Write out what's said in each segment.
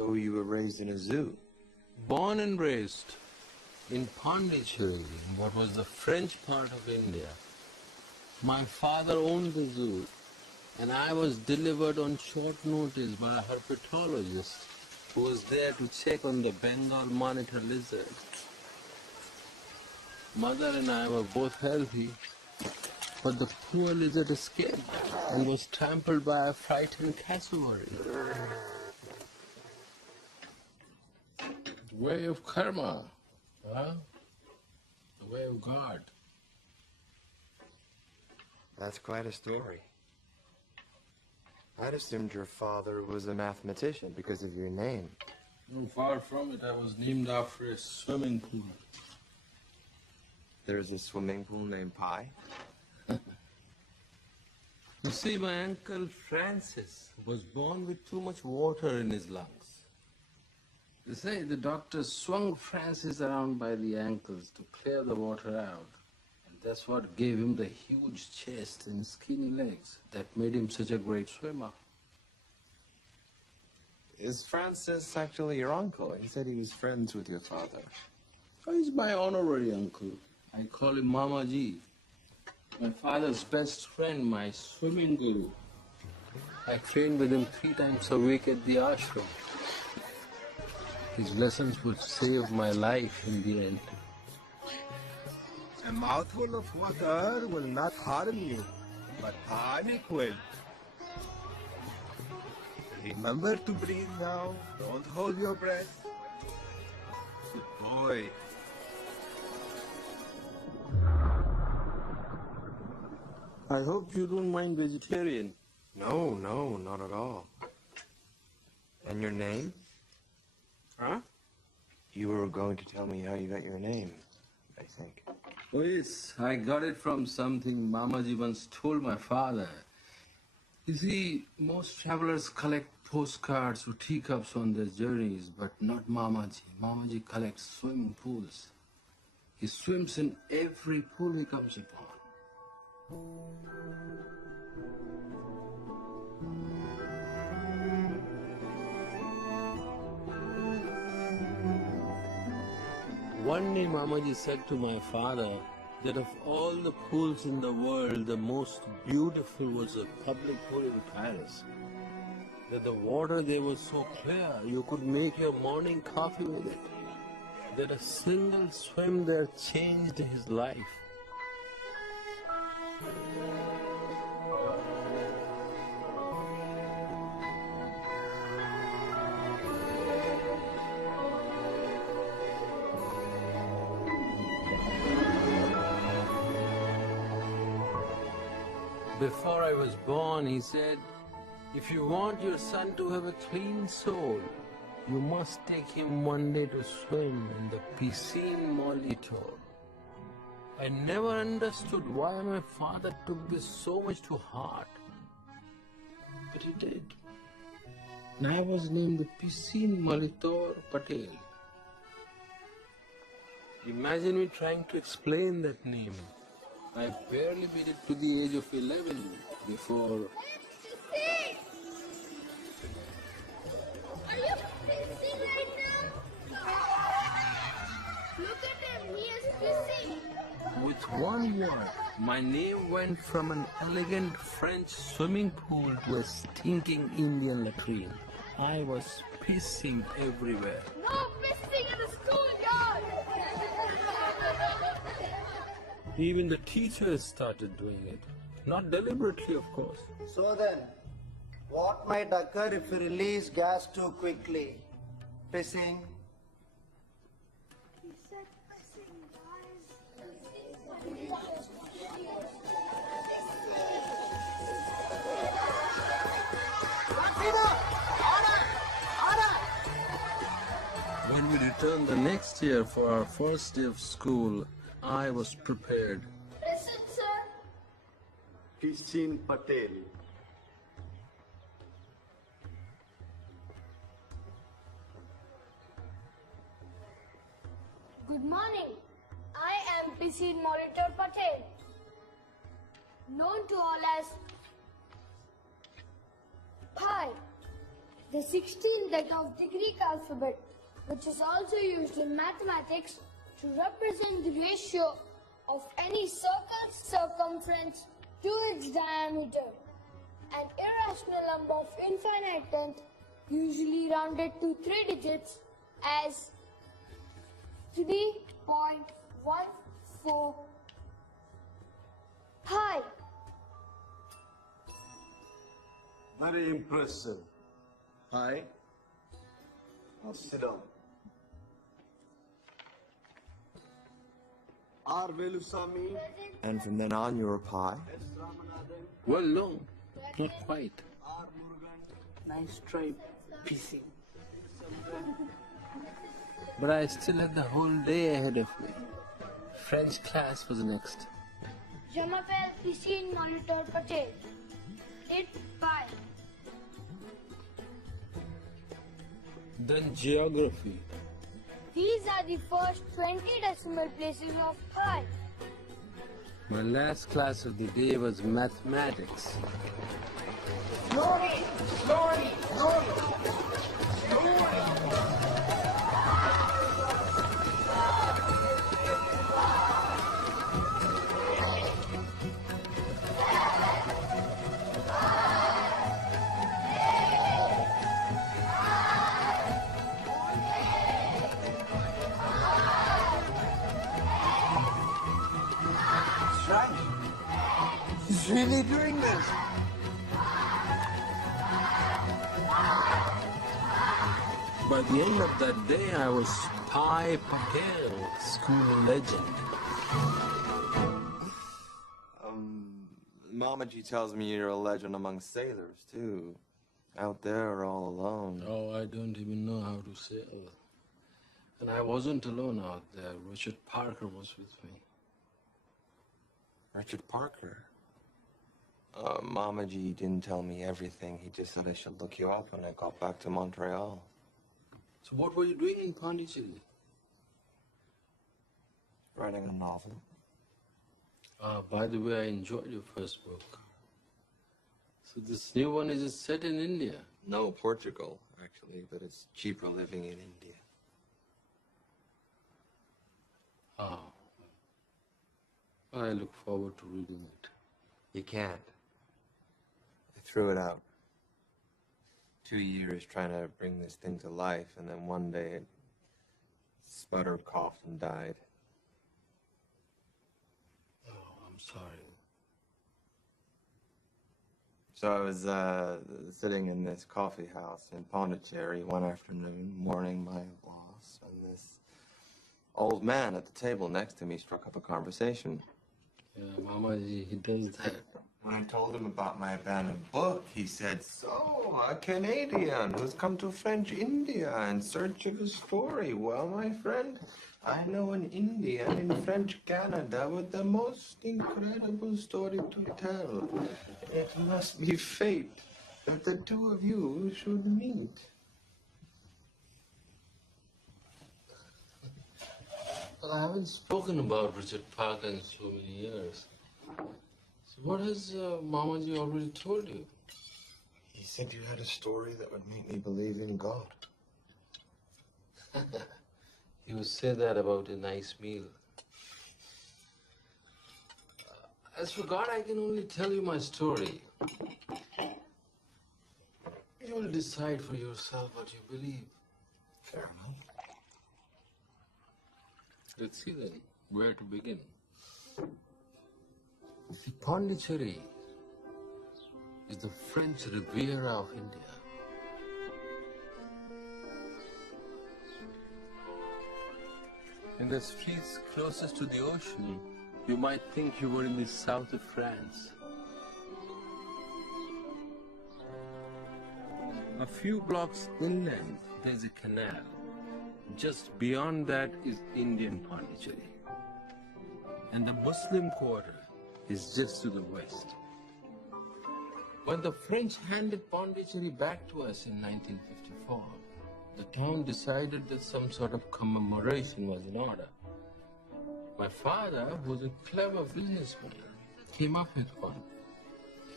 So you were raised in a zoo? Born and raised in Pondicherry, what was the French part of India. My father owned the zoo, and I was delivered on short notice by a herpetologist who was there to check on the Bengal monitor lizard. Mother and I were both healthy, but the poor lizard escaped and was trampled by a frightened cassowary. Way of karma, huh? The way of God. That's quite a story. I'd assumed your father was a mathematician because of your name. No, far from it. I was named after a swimming pool. There's a swimming pool named Pi? You see, my uncle Francis was born with too much water in his lungs. They say the doctor swung Francis around by the ankles to clear the water out. And that's what gave him the huge chest and skinny legs that made him such a great swimmer. Is Francis actually your uncle? He said he was friends with your father. Oh, he's my honorary uncle. I call him Mama Ji. My father's best friend, my swimming guru. I trained with him 3 times a week at the ashram. His lessons would save my life in the end. A mouthful of water will not harm you, but panic will. Remember to breathe now. Don't hold your breath. Good boy. I hope you don't mind vegetarian. No, not at all. And your name? Huh? You were going to tell me how you got your name, I think. Oh yes, I got it from something Mamaji once told my father. You see, most travelers collect postcards or teacups on their journeys, but not Mamaji. Mamaji collects swimming pools. He swims in every pool he comes upon. One day Mamaji said to my father that of all the pools in the world, the most beautiful was a public pool in Paris. That the water there was so clear, you could make your morning coffee with it. That a single swim there changed his life. Before I was born, he said, if you want your son to have a clean soul, you must take him one day to swim in the piscine Molitor. I never understood why my father took this so much to heart. But he did. And I was named the Piscine Molitor Patel. Imagine me trying to explain that name. I barely made it to the age of 11 before... Are you pissing right now? Look at him, he is pissing. With one word, my name went from an elegant French swimming pool to a stinking Indian latrine. I was pissing everywhere. No pissing in the schoolyard! Even the teachers started doing it. Not deliberately, of course. So then, what might occur if you release gas too quickly? Pissing? He said pissing, When we returned the next year for our first day of school, I was prepared. Listen, sir. Piscine Patel. Good morning. I am Piscine Monitor Patel, known to all as Pi. the 16th letter of the Greek alphabet, which is also used in mathematics to represent the ratio of any circle's circumference to its diameter. An irrational number of infinite length, usually rounded to 3 digits, as 3.14 pi. Very impressive. Hi. Now sit down. R. Velusamy. And from then on, you were pi? S. Ramanathan. Well, no, not quite. R. Murugan. Nice try, PC. But I still had the whole day ahead of me. French class was next. Je m'appelle Piscine Monitor Patel. Did pi. Then geography. These are the first 20 decimal places of pi. My last class of the day was mathematics. That's right. He's really doing this. By the end of that day, I was Pi Patel, school legend. Mamaji tells me you're a legend among sailors, too. Out there all alone. Oh, I don't even know how to sail. And I wasn't alone out there. Richard Parker was with me. Richard Parker? Mamaji didn't tell me everything. He just said I should look you up when I got back to Montreal. So what were you doing in Pondicherry? Writing a novel. By the way, I enjoyed your first book. So this new one is set in India? No, Portugal, actually, but it's cheaper living in India. Oh. I look forward to reading it. You can't. I threw it out. 2 years trying to bring this thing to life, and then one day it sputtered, coughed, and died. Oh, I'm sorry. So I was sitting in this coffee house in Pondicherry one afternoon, mourning my loss, and this old man at the table next to me struck up a conversation. Yeah, Mama, he does that. When I told him about my abandoned book, he said, "So, a Canadian who's come to French India in search of a story. Well, my friend, I know an Indian in French Canada with the most incredible story to tell. It must be fate that the two of you should meet." Well, I haven't spoken about Richard Parker in so many years. So what has Mamaji already told you? He said you had a story that would make me believe in God. He would say that about a nice meal. As for God, I can only tell you my story. You will decide for yourself what you believe. Fair enough. Let's see then, where to begin. Pondicherry is the French Riviera of India. In the streets closest to the ocean, you might think you were in the south of France. A few blocks inland, there's a canal. Just beyond that is Indian Pondicherry. And the Muslim quarter is just to the west. When the French handed Pondicherry back to us in 1954, the town decided that some sort of commemoration was in order. My father, who was a clever businessman, came up with one.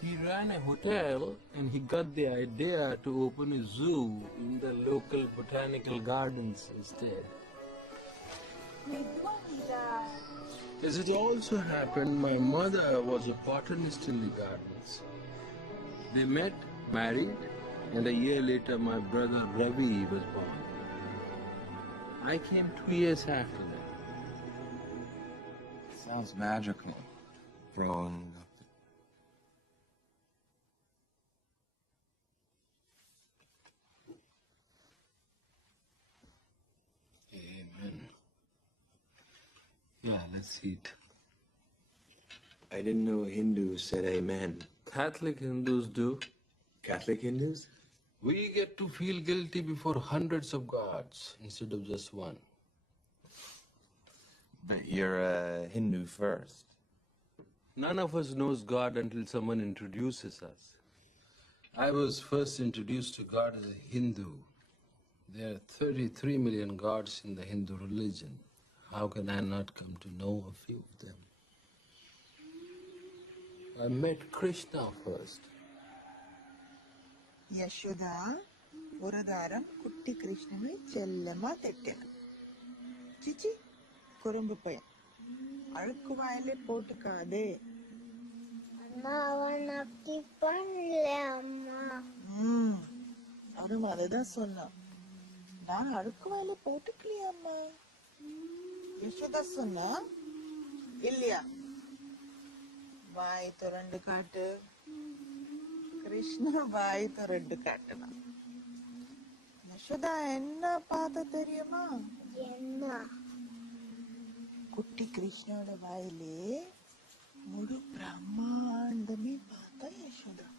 He ran a hotel and he got the idea to open a zoo in the local botanical gardens instead. As it also happened, my mother was a botanist in the gardens. They met, married, and a year later my brother Ravi was born. I came 2 years after that. Sounds magical. Growing up. Amen. Yeah, let's eat. I didn't know Hindus said amen. Catholic Hindus do. Catholic Hindus? We get to feel guilty before hundreds of gods instead of just one. But you're a Hindu first. None of us knows God until someone introduces us. I was first introduced to God as a Hindu. There are 33 million gods in the Hindu religion. How can I not come to know a few of them? I met Krishna first. Yashoda ഒരു തരം കുട്ടി കൃഷ്ണനെ ചെല്ലമ്മ തെറ്റണം ചിച്ചി കുറുമ്പ് പയ്യൻ അഴുക്ക് വായിലെ പോട്ടുക്കാതെ அவரும் அதுதான் சொன்னான் நான் அழுக்கு வாயில போட்டுக்கலையா அம்மா யசோதா சொன்னா இல்லையா வாய் திறந்து காட்டு கிருஷ்ணா வாய் திறந்து காட்டுனான் யசோதா என்ன பார்த்த தெரியுமா என்ன குட்டி கிருஷ்ணோட வாயிலே முழு பிரம்மாண்டமே பார்த்தா Yashoda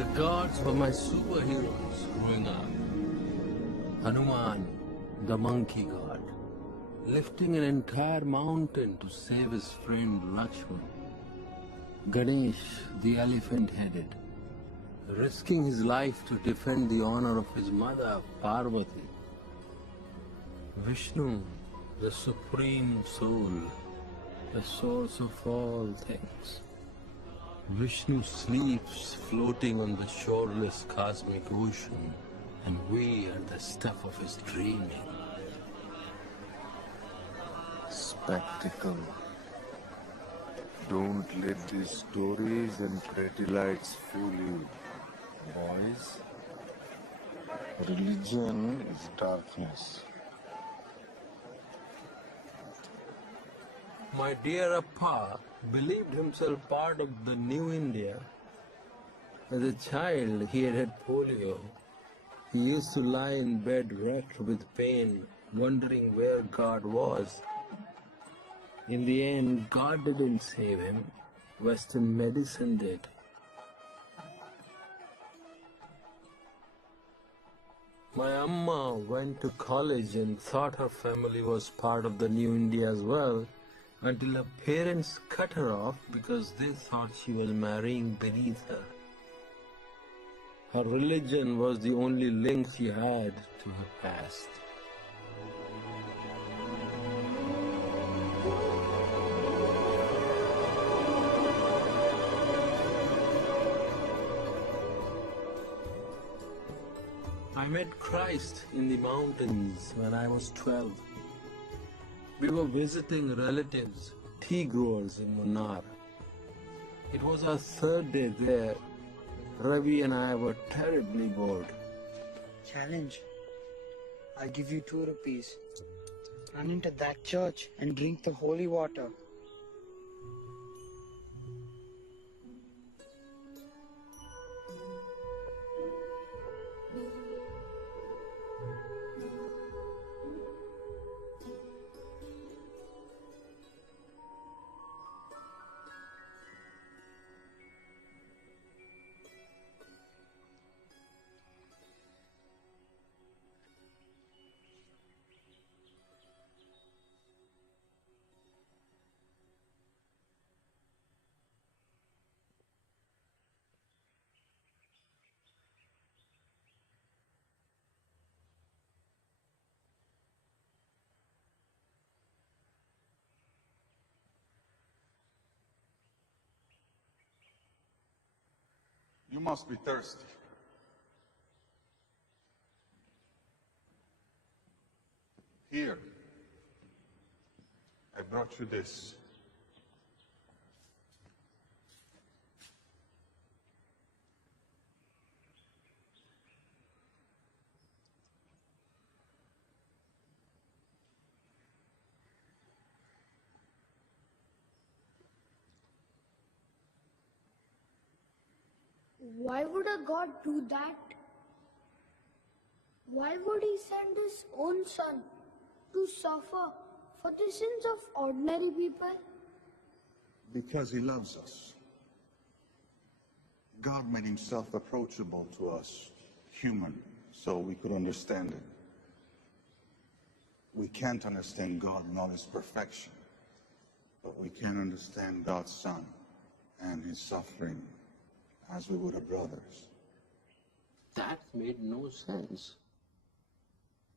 The gods were my superheroes growing up. Hanuman, the monkey god, lifting an entire mountain to save his friend Lakshman. Ganesh, the elephant-headed, risking his life to defend the honor of his mother Parvati. Vishnu, the supreme soul, the source of all things. Vishnu sleeps floating on the shoreless cosmic ocean, and we are the stuff of his dreaming. Spectacle. Don't let these stories and pretty lights fool you, boys. Religion is darkness. My dear Appa believed himself part of the new India. As a child, he had had polio. He used to lie in bed racked with pain, wondering where God was. In the end, God didn't save him. Western medicine did. My Amma went to college and thought her family was part of the new India as well, until her parents cut her off because they thought she was marrying beneath her. Her religion was the only link she had to her past. I met Christ in the mountains when I was 12. We were visiting relatives, tea growers in Munnar. It was our third day there. Ravi and I were terribly bored. Challenge. I'll give you 2 rupees. Run into that church and drink the holy water. You must be thirsty. Here. I brought you this. Why would a God do that? Why would he send his own son to suffer for the sins of ordinary people? Because he loves us. God made himself approachable to us, human, so we could understand it. We can't understand God in all his perfection, but we can understand God's Son and his suffering as we would our brothers. That made no sense.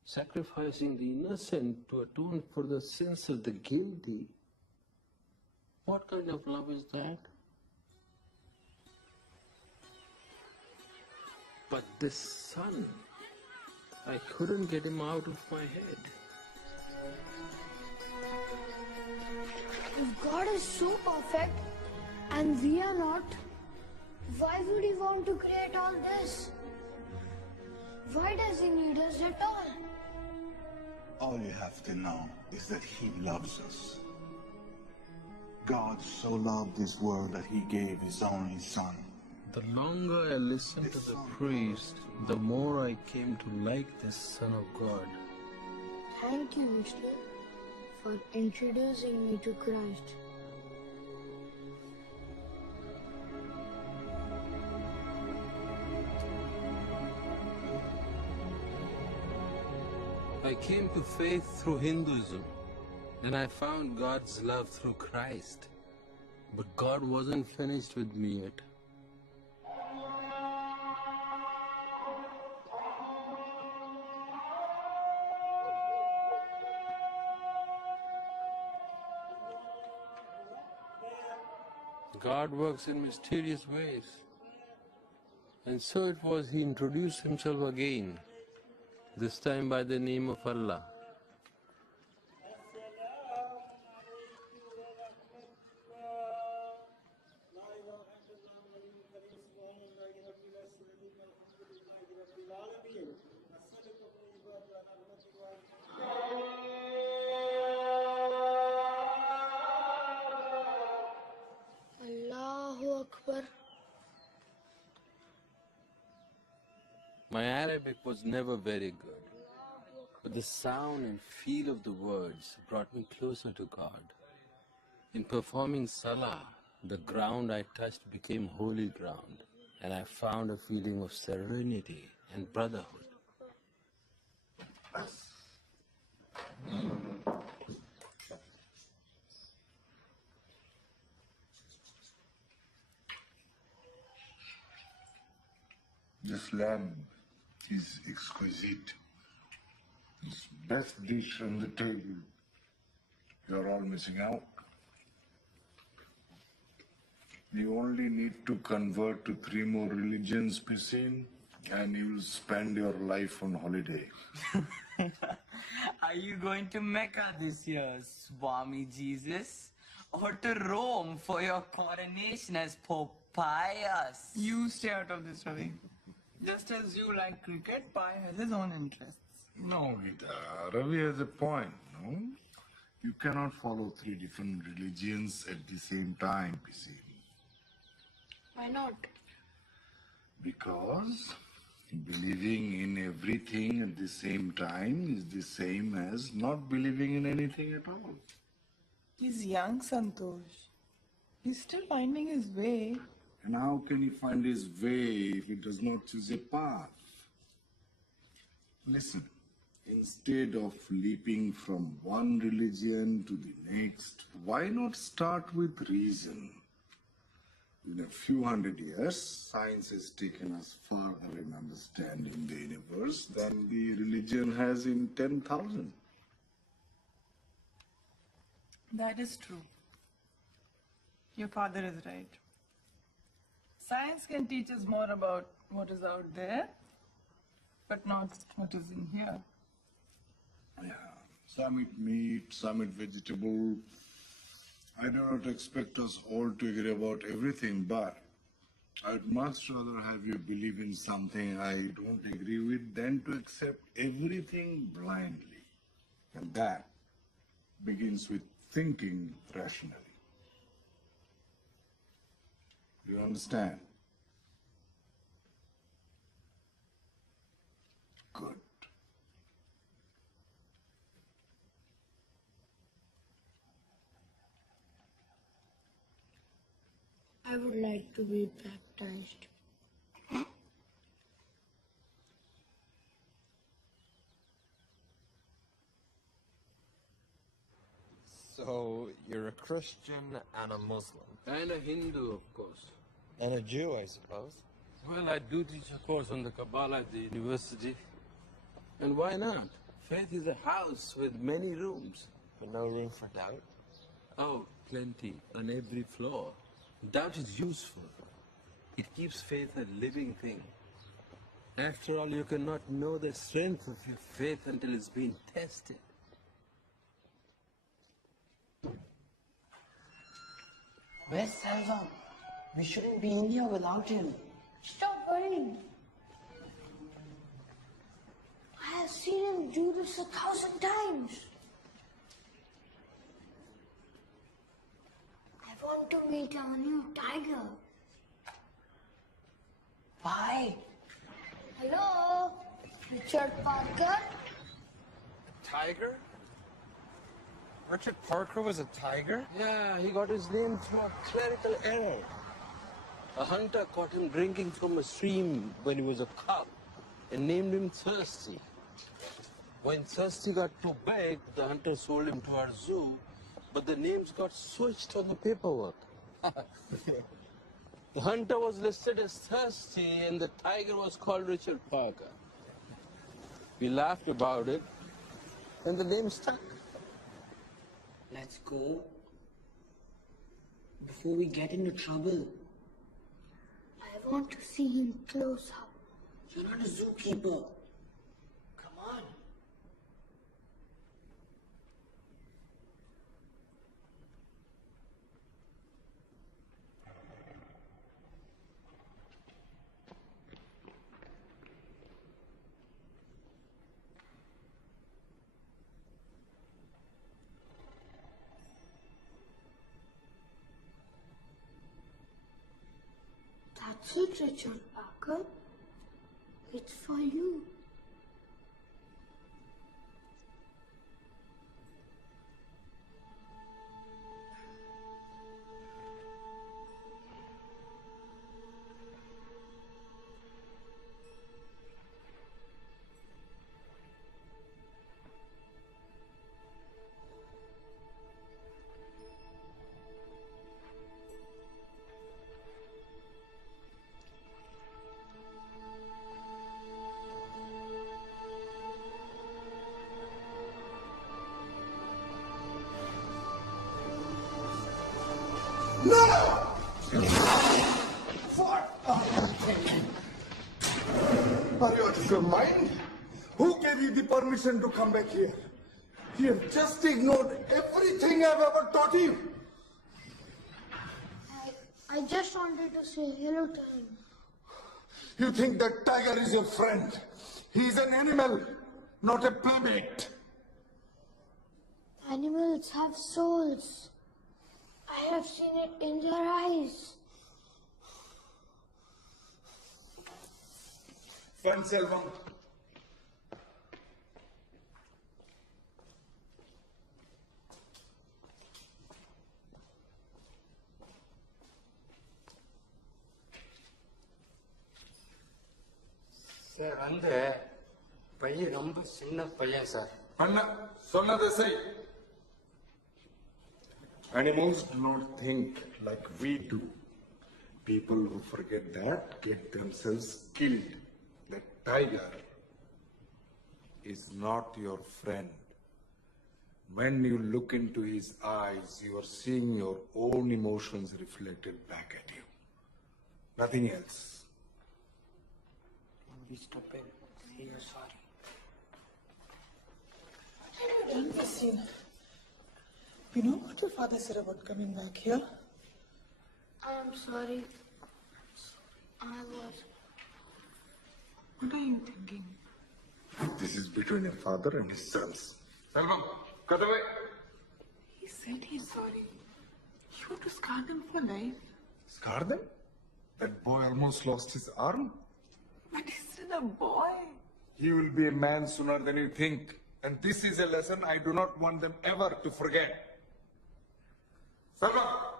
Sacrificing the innocent to atone for the sins of the guilty. What kind of love is that? But this son, I couldn't get him out of my head. If God is so perfect and we are not, why would he want to create all this? Why does he need us at all? All you have to know is that he loves us. God so loved this world that he gave his only Son. The longer I listened to the priest, the more I came to like this Son of God. Thank you, Vishnu, for introducing me to Christ. I came to faith through Hinduism, and I found God's love through Christ. But God wasn't finished with me yet. God works in mysterious ways. And so it was he introduced himself again, this time by the name of Allah. Allahu Akbar. My Arabic was never very good, but the sound and feel of the words brought me closer to God. In performing Salah, the ground I touched became holy ground, and I found a feeling of serenity and brotherhood. This lamb is exquisite. It's best dish on the table. You're all missing out. You only need to convert to 3 more religions, Piscine, and you'll spend your life on holiday. Are you going to Mecca this year, Swami Jesus? Or to Rome for your coronation as Pope Pius? You stay out of this, Ravi. Just as you like cricket, Pi has his own interests. No, Gita. Ravi has a point, no? You cannot follow 3 different religions at the same time, Piscine. Why not? Because believing in everything at the same time is the same as not believing in anything at all. He's young, Santosh. He's still finding his way. And how can he find his way if he does not choose a path? Listen, instead of leaping from one religion to the next, why not start with reason? In a few hundred years, science has taken us farther in understanding the universe than the religion has in 10,000. That is true. Your father is right. Science can teach us more about what is out there, but not what is in here. Yeah. Some eat meat, some eat vegetable. I do not expect us all to agree about everything, but I'd much rather have you believe in something I don't agree with than to accept everything blindly. And that begins with thinking rationally. You understand? Good. I would like to be baptized. So, you're a Christian and a Muslim. And a Hindu, of course. And a Jew, I suppose. Well, I do teach a course on the Kabbalah at the university. And why not? Faith is a house with many rooms. But no room for doubt. Oh, plenty, on every floor. Doubt is useful. It keeps faith a living thing. After all, you cannot know the strength of your faith until it's been tested. Where's Selvam? We shouldn't be in here without him. Stop worrying. I have seen him do this 1,000 times. I want to meet our new tiger. Why? Hello, Richard Parker. Tiger? Richard Parker was a tiger? Yeah, he got his name through a clerical error. A hunter caught him drinking from a stream when he was a cub and named him Thirsty. When Thirsty got too big, the hunter sold him to our zoo, but the names got switched on the paperwork. The hunter was listed as Thirsty and the tiger was called Richard Parker. We laughed about it and the name stuck. Let's go. Before we get into trouble. I want to see him close up. You're not a zookeeper. Come on. That's it, Richard Parker. It's for you. Are you out of your mind? Who gave you the permission to come back here? You have just ignored everything I've ever taught you. I just wanted to say hello to him. You think that tiger is your friend. He's an animal, not a playmate. Animals have souls. I have seen it in their eyes. Fine, Selvam. Sir பையன் ரொம்ப சின்ன பையன் sir. Anna, சொன்னதை செய். Animals do not think like we do. People who forget that get themselves killed. The tiger is not your friend. When you look into his eyes, you are seeing your own emotions reflected back at you. Nothing else. We stop it. Say you're sorry. Have you done this, You know what your father said about coming back here? I am sorry. I was. What are you thinking? This is between a father and his sons. Selvam, cut away. He said he's sorry. You want to scar them for life? Scar them? That boy almost lost his arm. But he's still a boy. He will be a man sooner than you think. And this is a lesson I do not want them ever to forget. Selvam!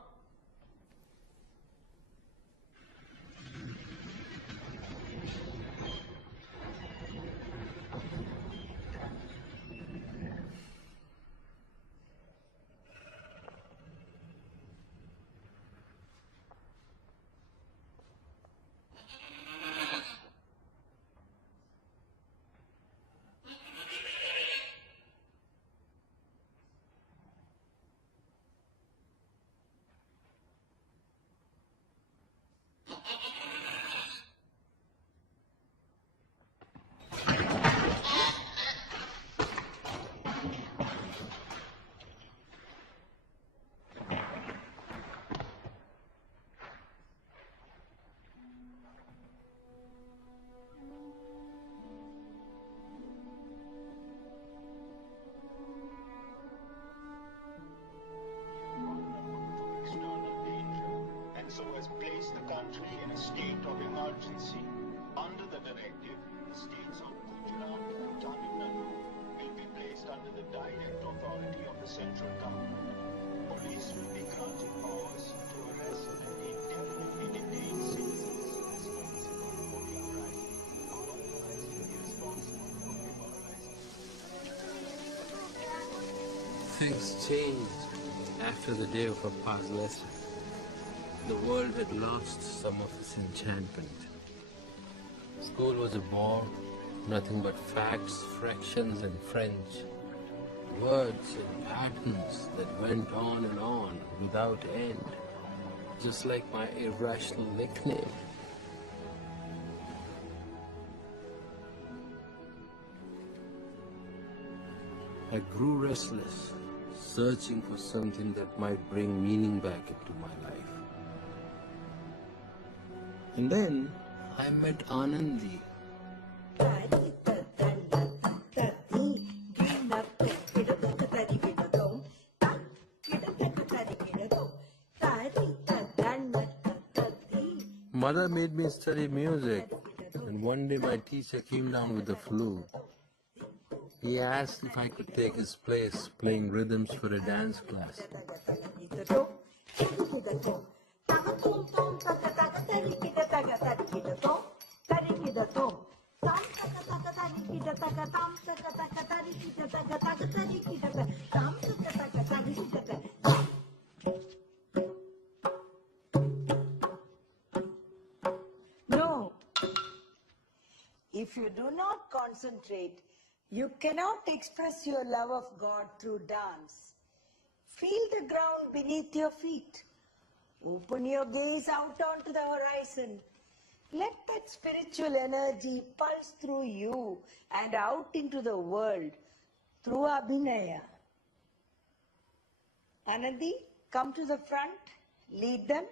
So has placed the country in a state of emergency. Under the directive, the states of Gujarat and Tamil Nadu will be placed under the direct authority of the central government. Police will be granted powers to arrest and indefinitely detain citizens responsible for terrorizing or authorizing the responsible for demoralizing. Things changed after the day of Papa's lesson. The world had lost some of its enchantment. School was a bore, nothing but facts, fractions, and French. Words and patterns that went on and on without end, just like my irrational nickname. I grew restless, searching for something that might bring meaning back into my life. And then I met Anandi. Mother made me study music, and one day my teacher came down with the flute. He asked if I could take his place playing rhythms for a dance class. No. If you do not concentrate, you cannot express your love of God through dance. Feel the ground beneath your feet. Open your gaze out onto the horizon. Let that spiritual energy pulse through you and out into the world through Abhinaya. Anandi, come to the front, lead them.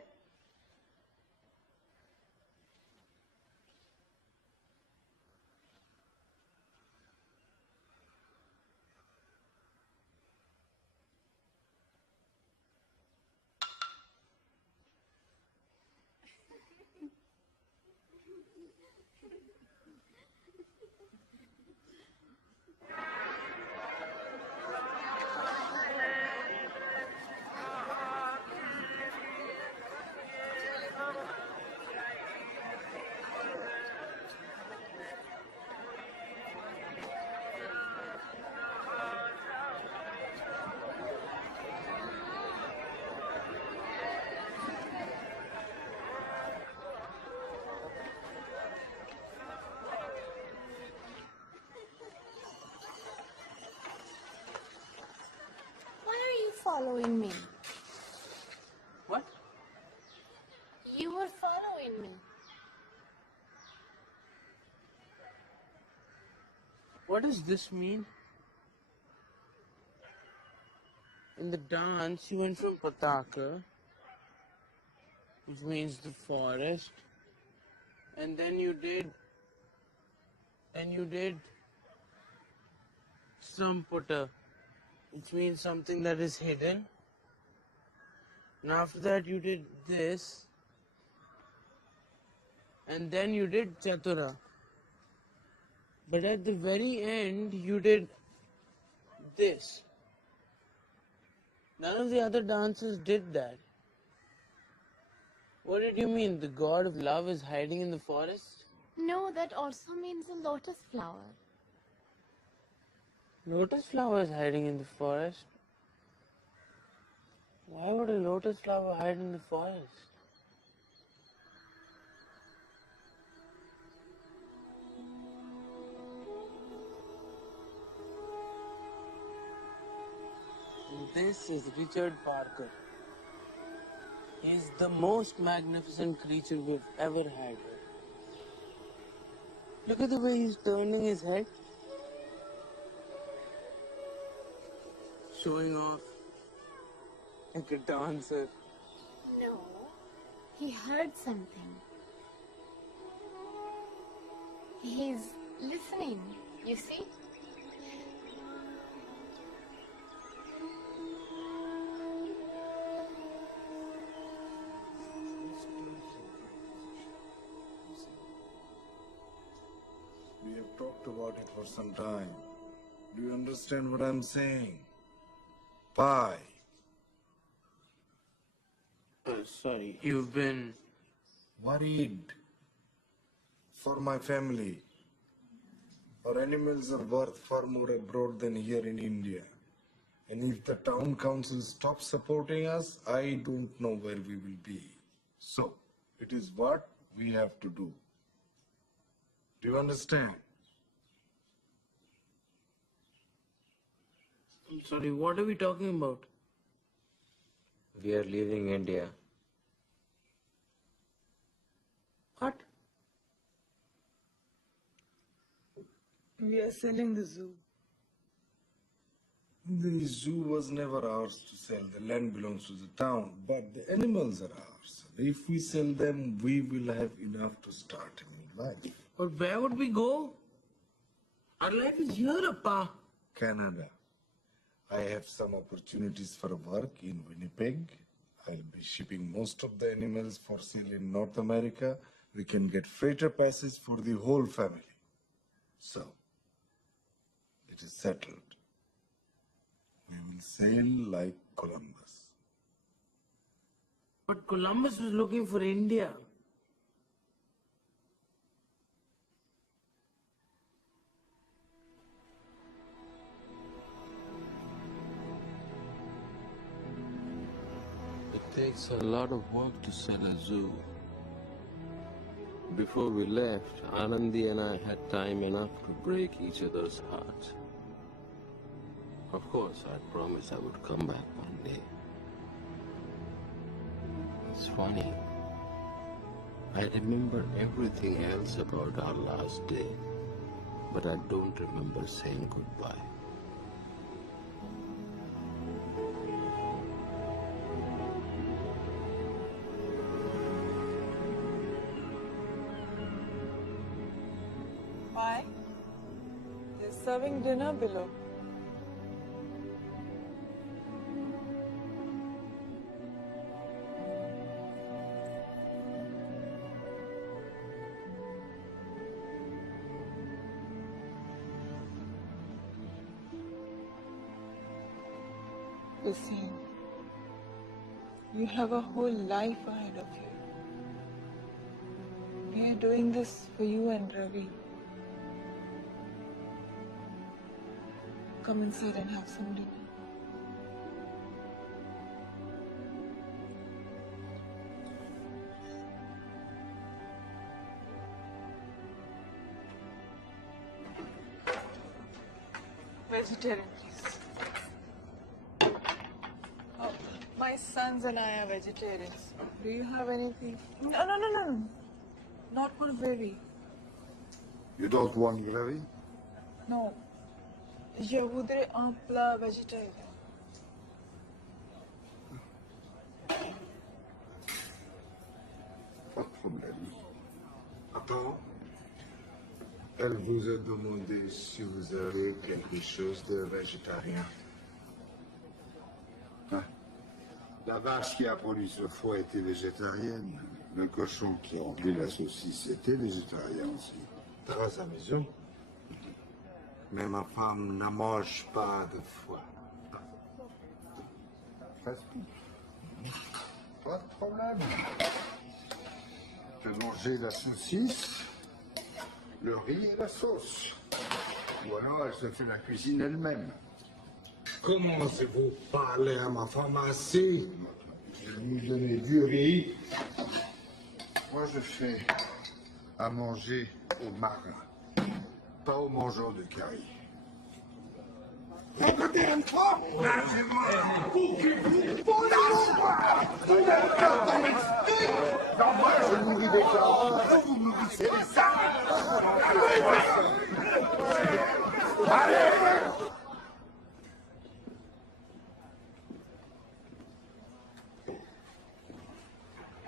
Following me. What? You were following me. What does this mean? In the dance, you went from Pataka, which means the forest, and then you did Samputa, which means something that is hidden. And after that you did this, and then you did Chatura. But at the very end, you did this. None of the other dancers did that. What did you mean? The god of love is hiding in the forest? No, that also means a lotus flower. Lotus flower is hiding in the forest. Why would a lotus flower hide in the forest? This is Richard Parker. He is the most magnificent creature we've ever had. Look at the way he's turning his head. Showing off like a dancer. No, he heard something. He's listening, you see? We have talked about it for some time. Do you understand what I'm saying? Pi. Sorry, you've been worried for my family. Our animals are worth far more abroad than here in India. And if the town council stops supporting us, I don't know where we will be. So, it is what we have to do. Do you understand? I'm sorry, what are we talking about? We are leaving India. What? We are selling the zoo. The zoo was never ours to sell. The land belongs to the town, but the animals are ours. If we sell them, we will have enough to start a new life. But where would we go? Our life is here, Appa. Canada. I have some opportunities for work in Winnipeg. I'll be shipping most of the animals for sale in North America. We can get freighter passes for the whole family. So, it is settled. We will sail like Columbus. But Columbus was looking for India. It takes a lot of work to sell a zoo. Before we left, Anandi and I had time enough to break each other's hearts. Of course, I promised I would come back one day. It's funny. I remember everything else about our last day, but I don't remember saying goodbye. Why? They're serving dinner below. Listen, you have a whole life ahead of you. We are doing this for you and Ravi. Come inside and have some dinner. Vegetarian, please. Oh, my sons and I are vegetarians. Do you have anything? No. Not for Ravi. You don't want gravy? Non. Je voudrais un plat végétarien. Pas de problème. Attends. Elle vous a demandé si vous avez quelque chose de végétarien. Hein? La vache qui a produit ce foie était végétarienne. Le cochon qui a rempli la saucisse était végétarien aussi. T'as à maison. Mais ma femme ne mange pas de foie. Pas de problème. Je vais manger la saucisse, le riz et la sauce. Ou alors elle se fait la cuisine elle-même. Commencez-vous parler à ma femme ainsi? Je vais lui donner du riz. Moi je fais à manger aux marins, pas aux mangeurs de cailles. Non, moi je nourris des gens, vous nourrissez les sacs. Allez!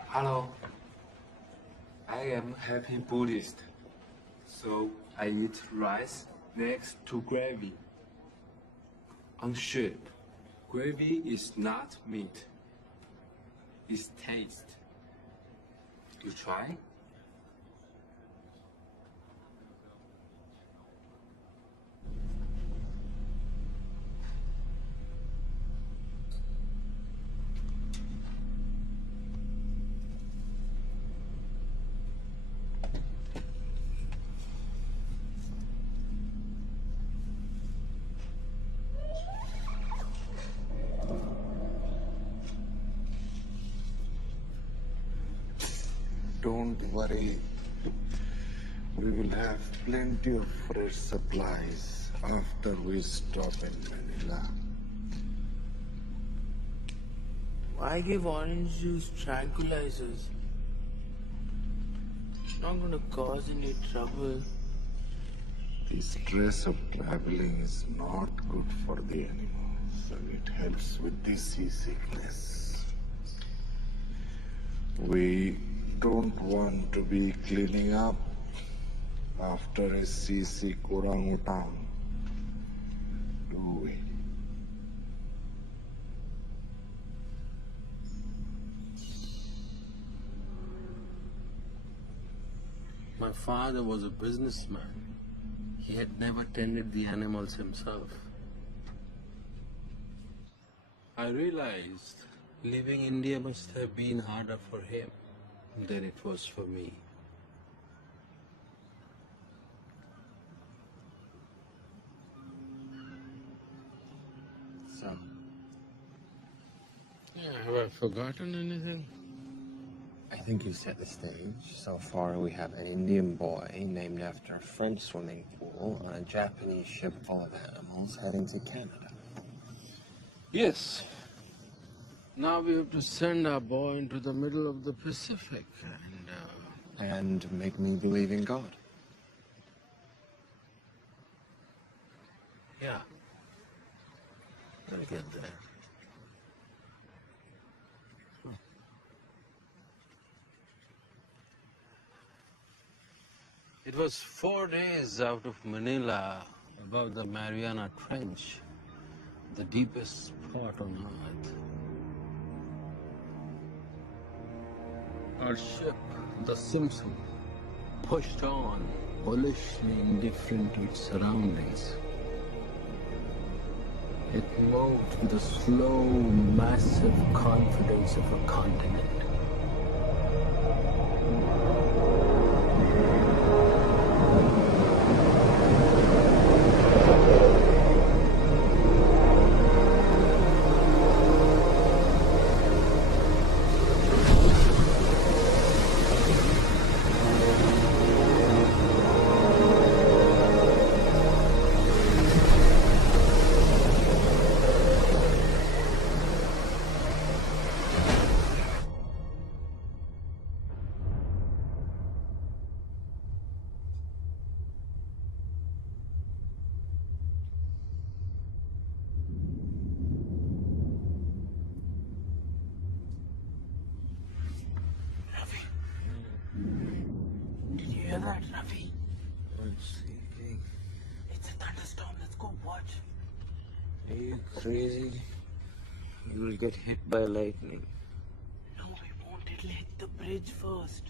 Hello. I am happy Buddhist, so I eat rice next to gravy. On ship, gravy is not meat. It's taste. You try? Don't worry. We will have plenty of fresh supplies after we stop in Manila. Why give orange juice tranquilizers? Not gonna cause any trouble. The stress of traveling is not good for the animals, and it helps with the seasickness. We don't want to be cleaning up after a seasick orangutan, do we? My father was a businessman. He had never tended the animals himself. I realized leaving India must have been harder for him than it was for me. So, Have I forgotten anything? I think you set the stage. So far, we have an Indian boy named after a French swimming pool on a Japanese ship full of animals heading to Canada. Yes. Now we have to send our boy into the middle of the Pacific and make me believe in God. Yeah. I'll get there. It was 4 days out of Manila, above the Mariana Trench, the deepest spot on Earth. Our ship, the Simpson, pushed on, bullishly indifferent to its surroundings. It moved with the slow, massive confidence of a continent. hear that, Ravi? I'm sleeping. It's a thunderstorm. Let's go watch. Are you crazy? You will get hit by lightning. No, we won't. It'll hit the bridge first.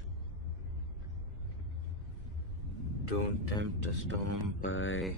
Don't tempt a storm by...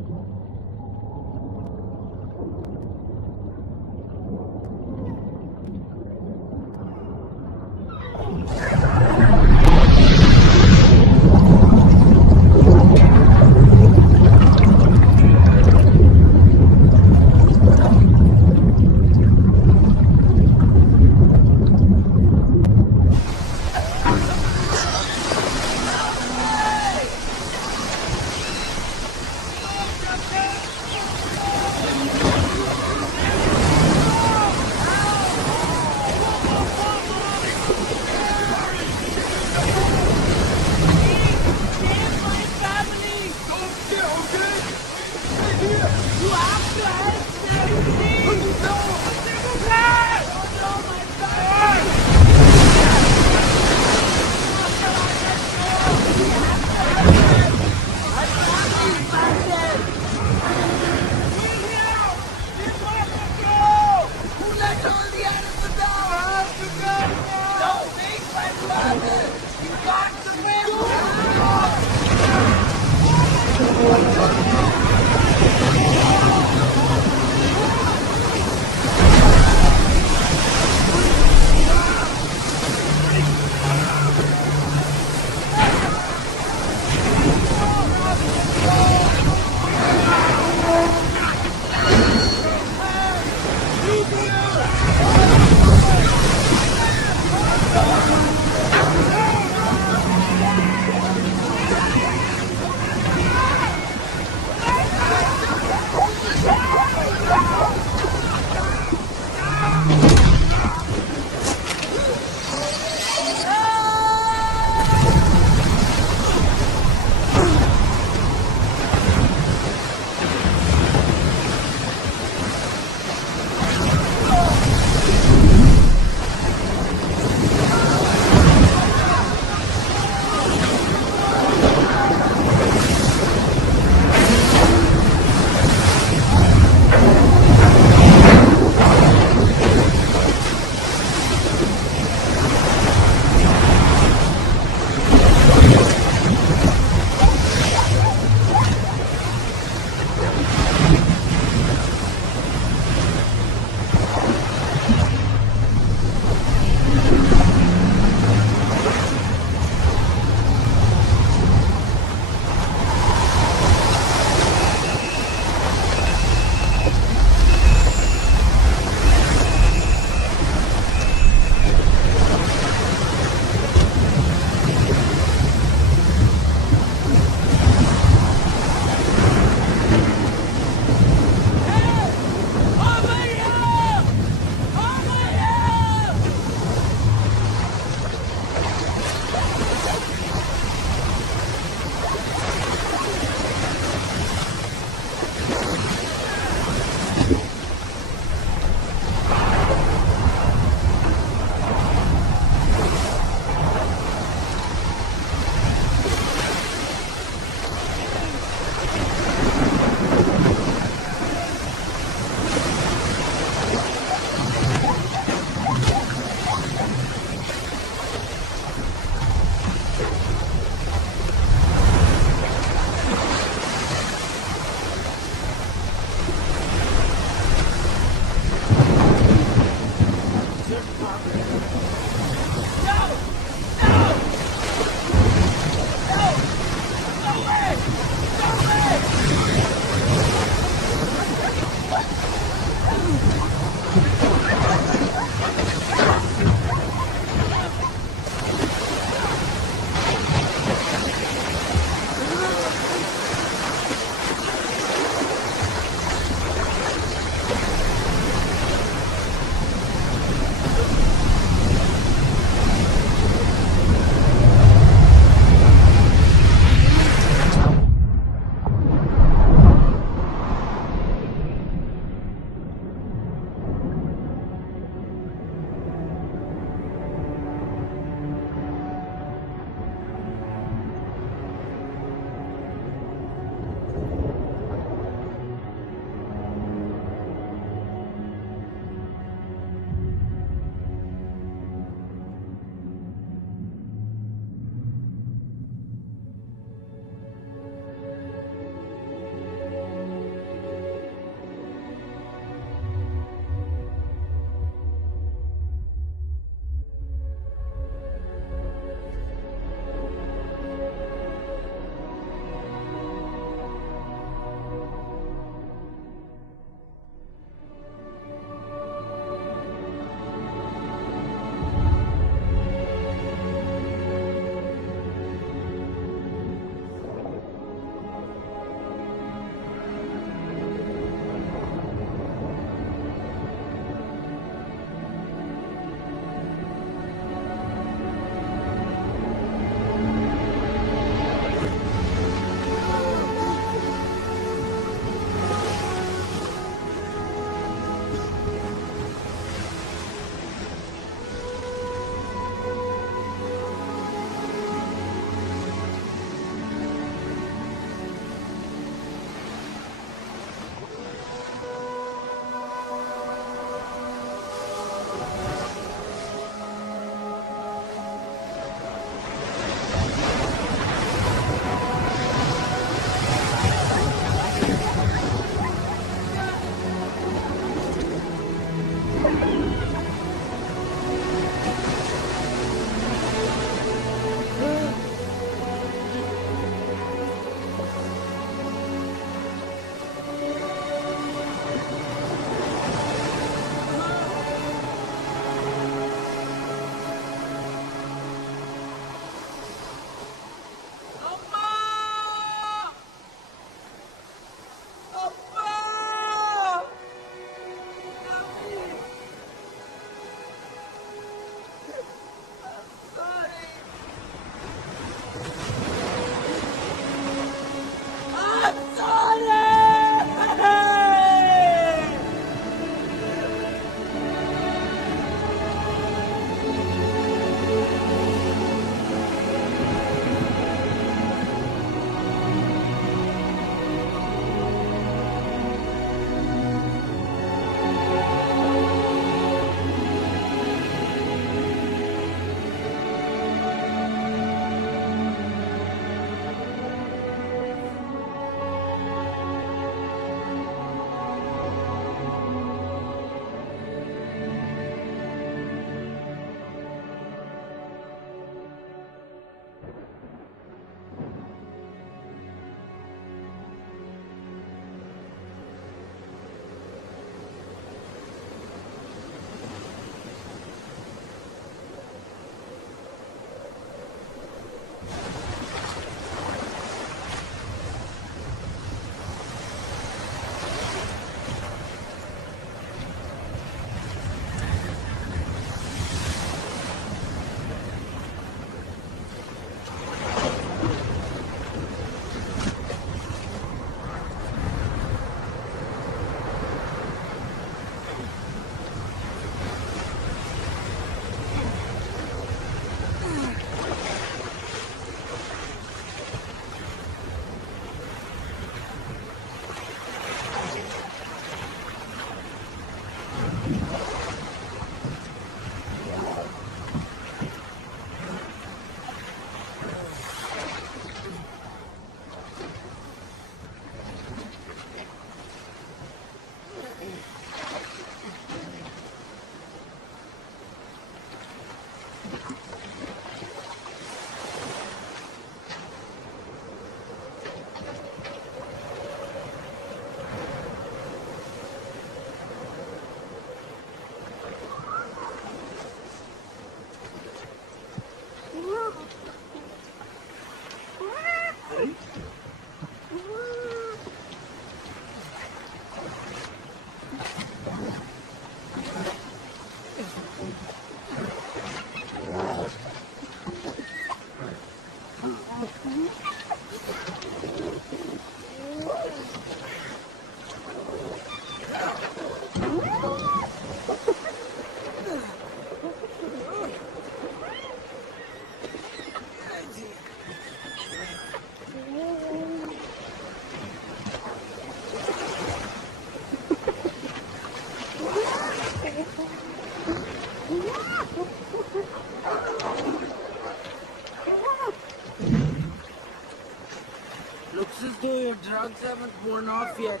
Looks as though your drugs haven't worn off yet.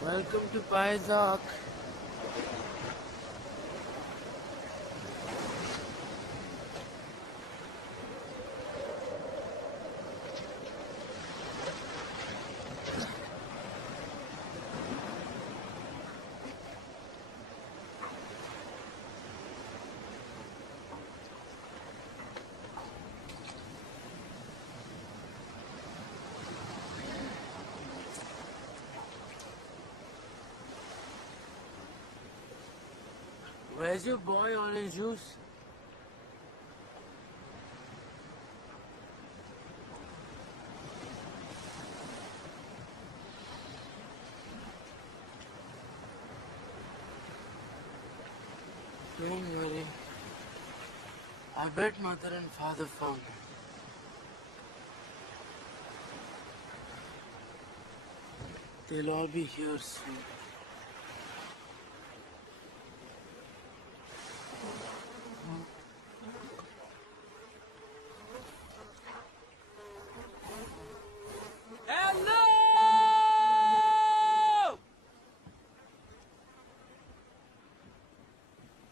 Welcome to Paisak. Where's your boy, orange juice? Don't worry. I bet mother and father found him. They'll all be here soon. Hello!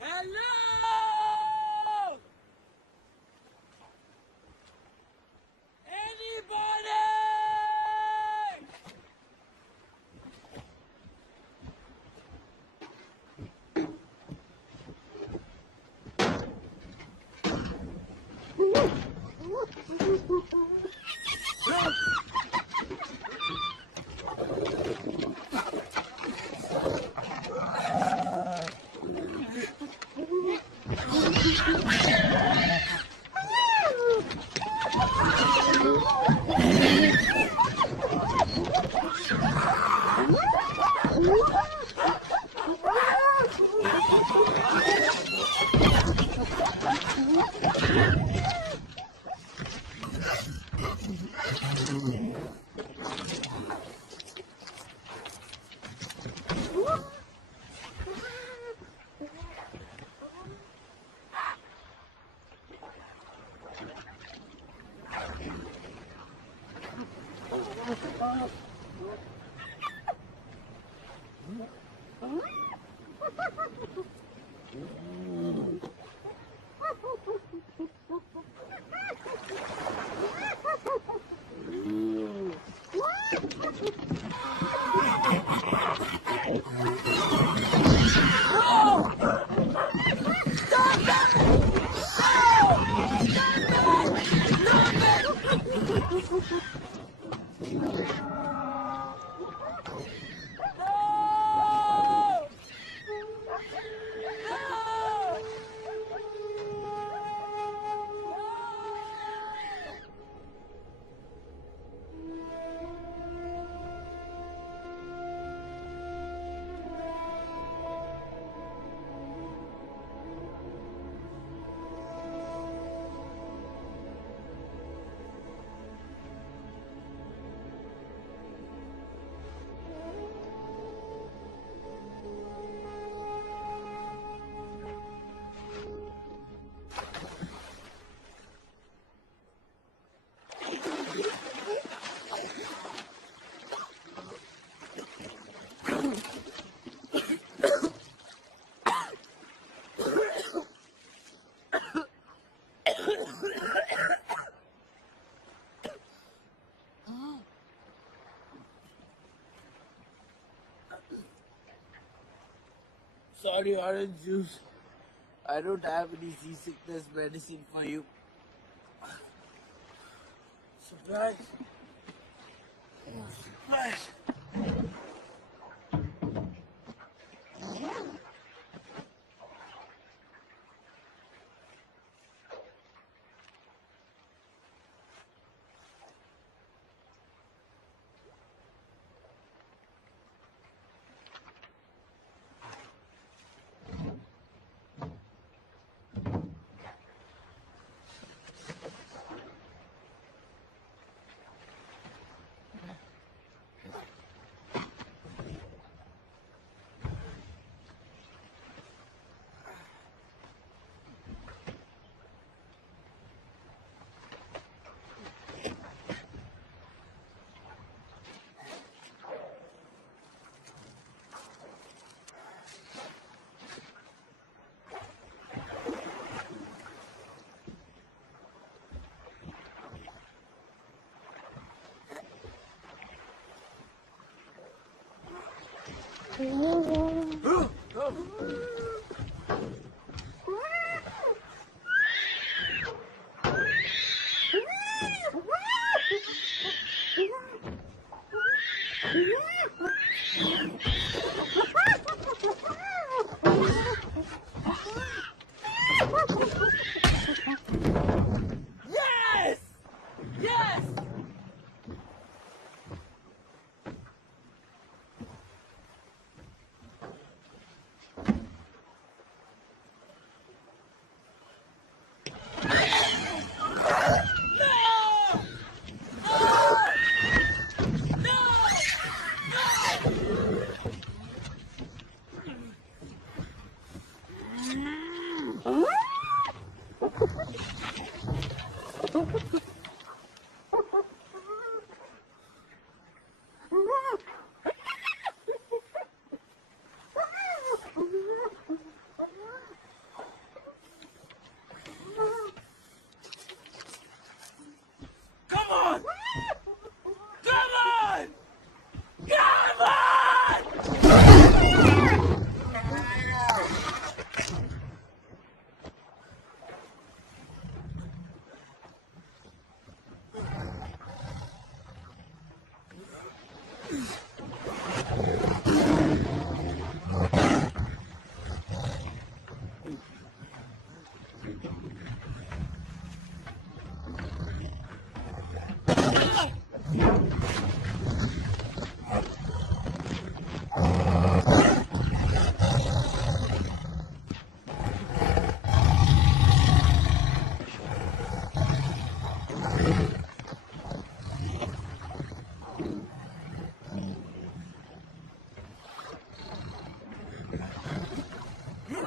Hello! Anybody? Sorry, orange juice. I don't have any seasickness medicine for you. Surprise! Surprise! Yes! Yes! Come on! Come on! Come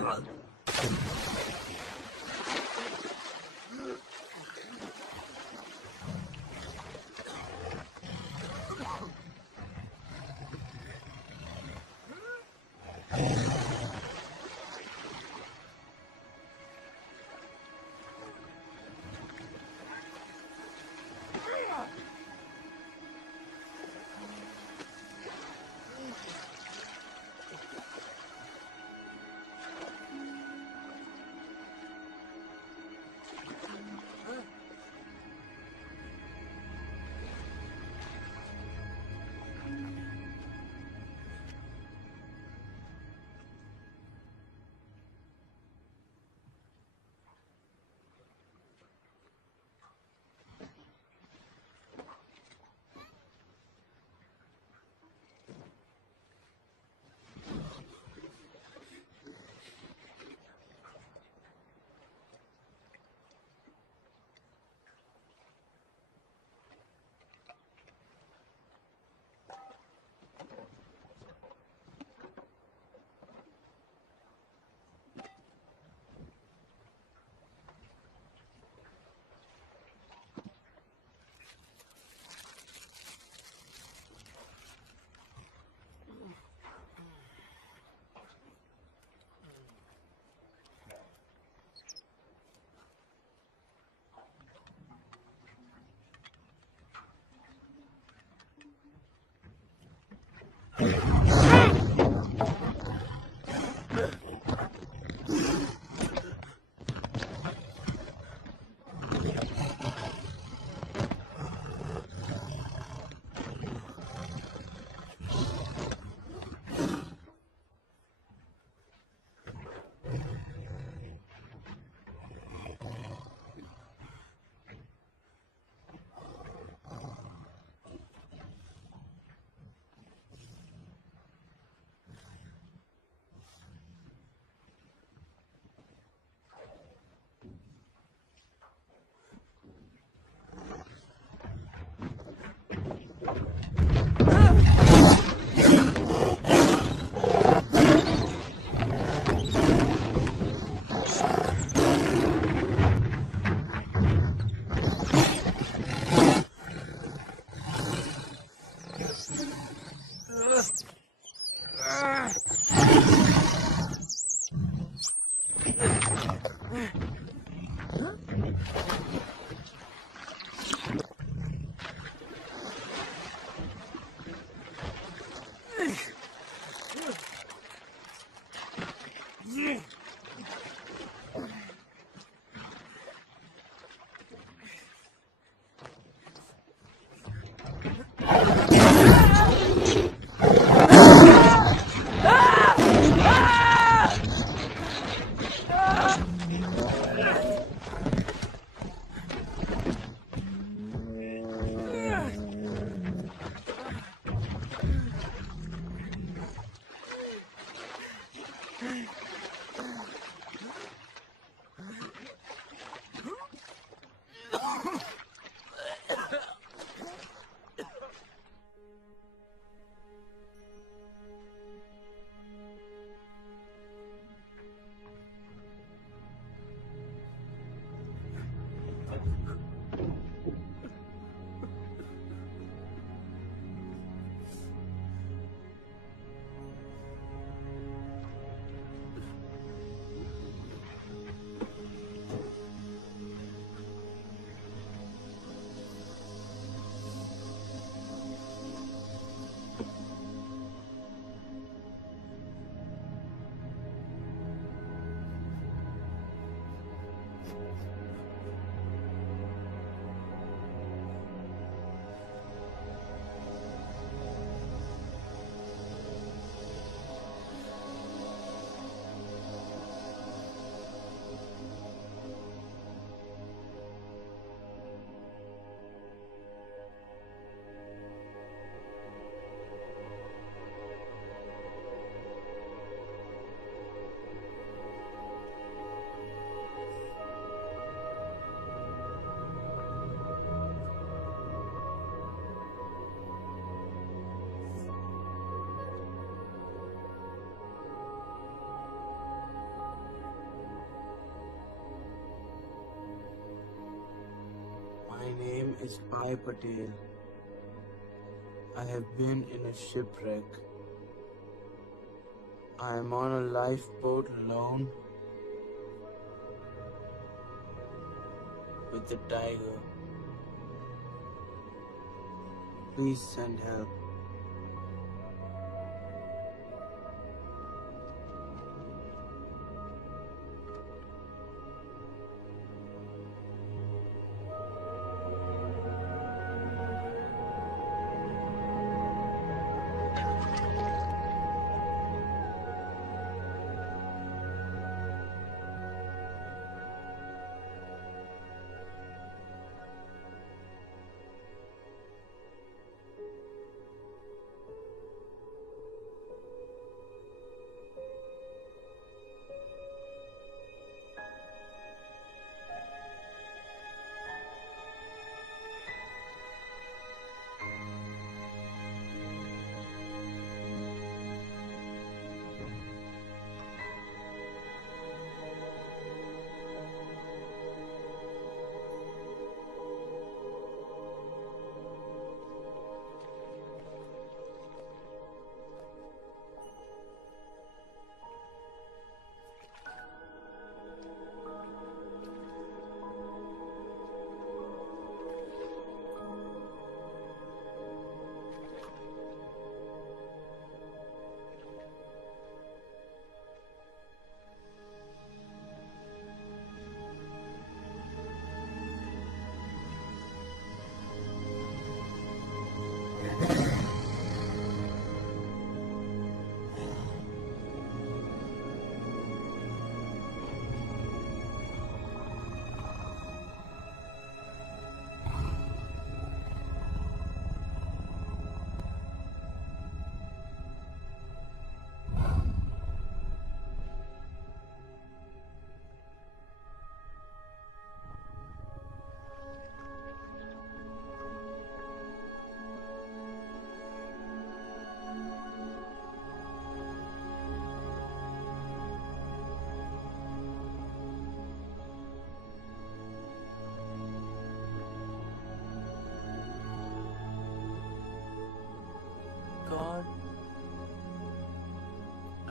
on! My name is Pai Patel. I have been in a shipwreck. I am on a lifeboat alone with the tiger. Please send help.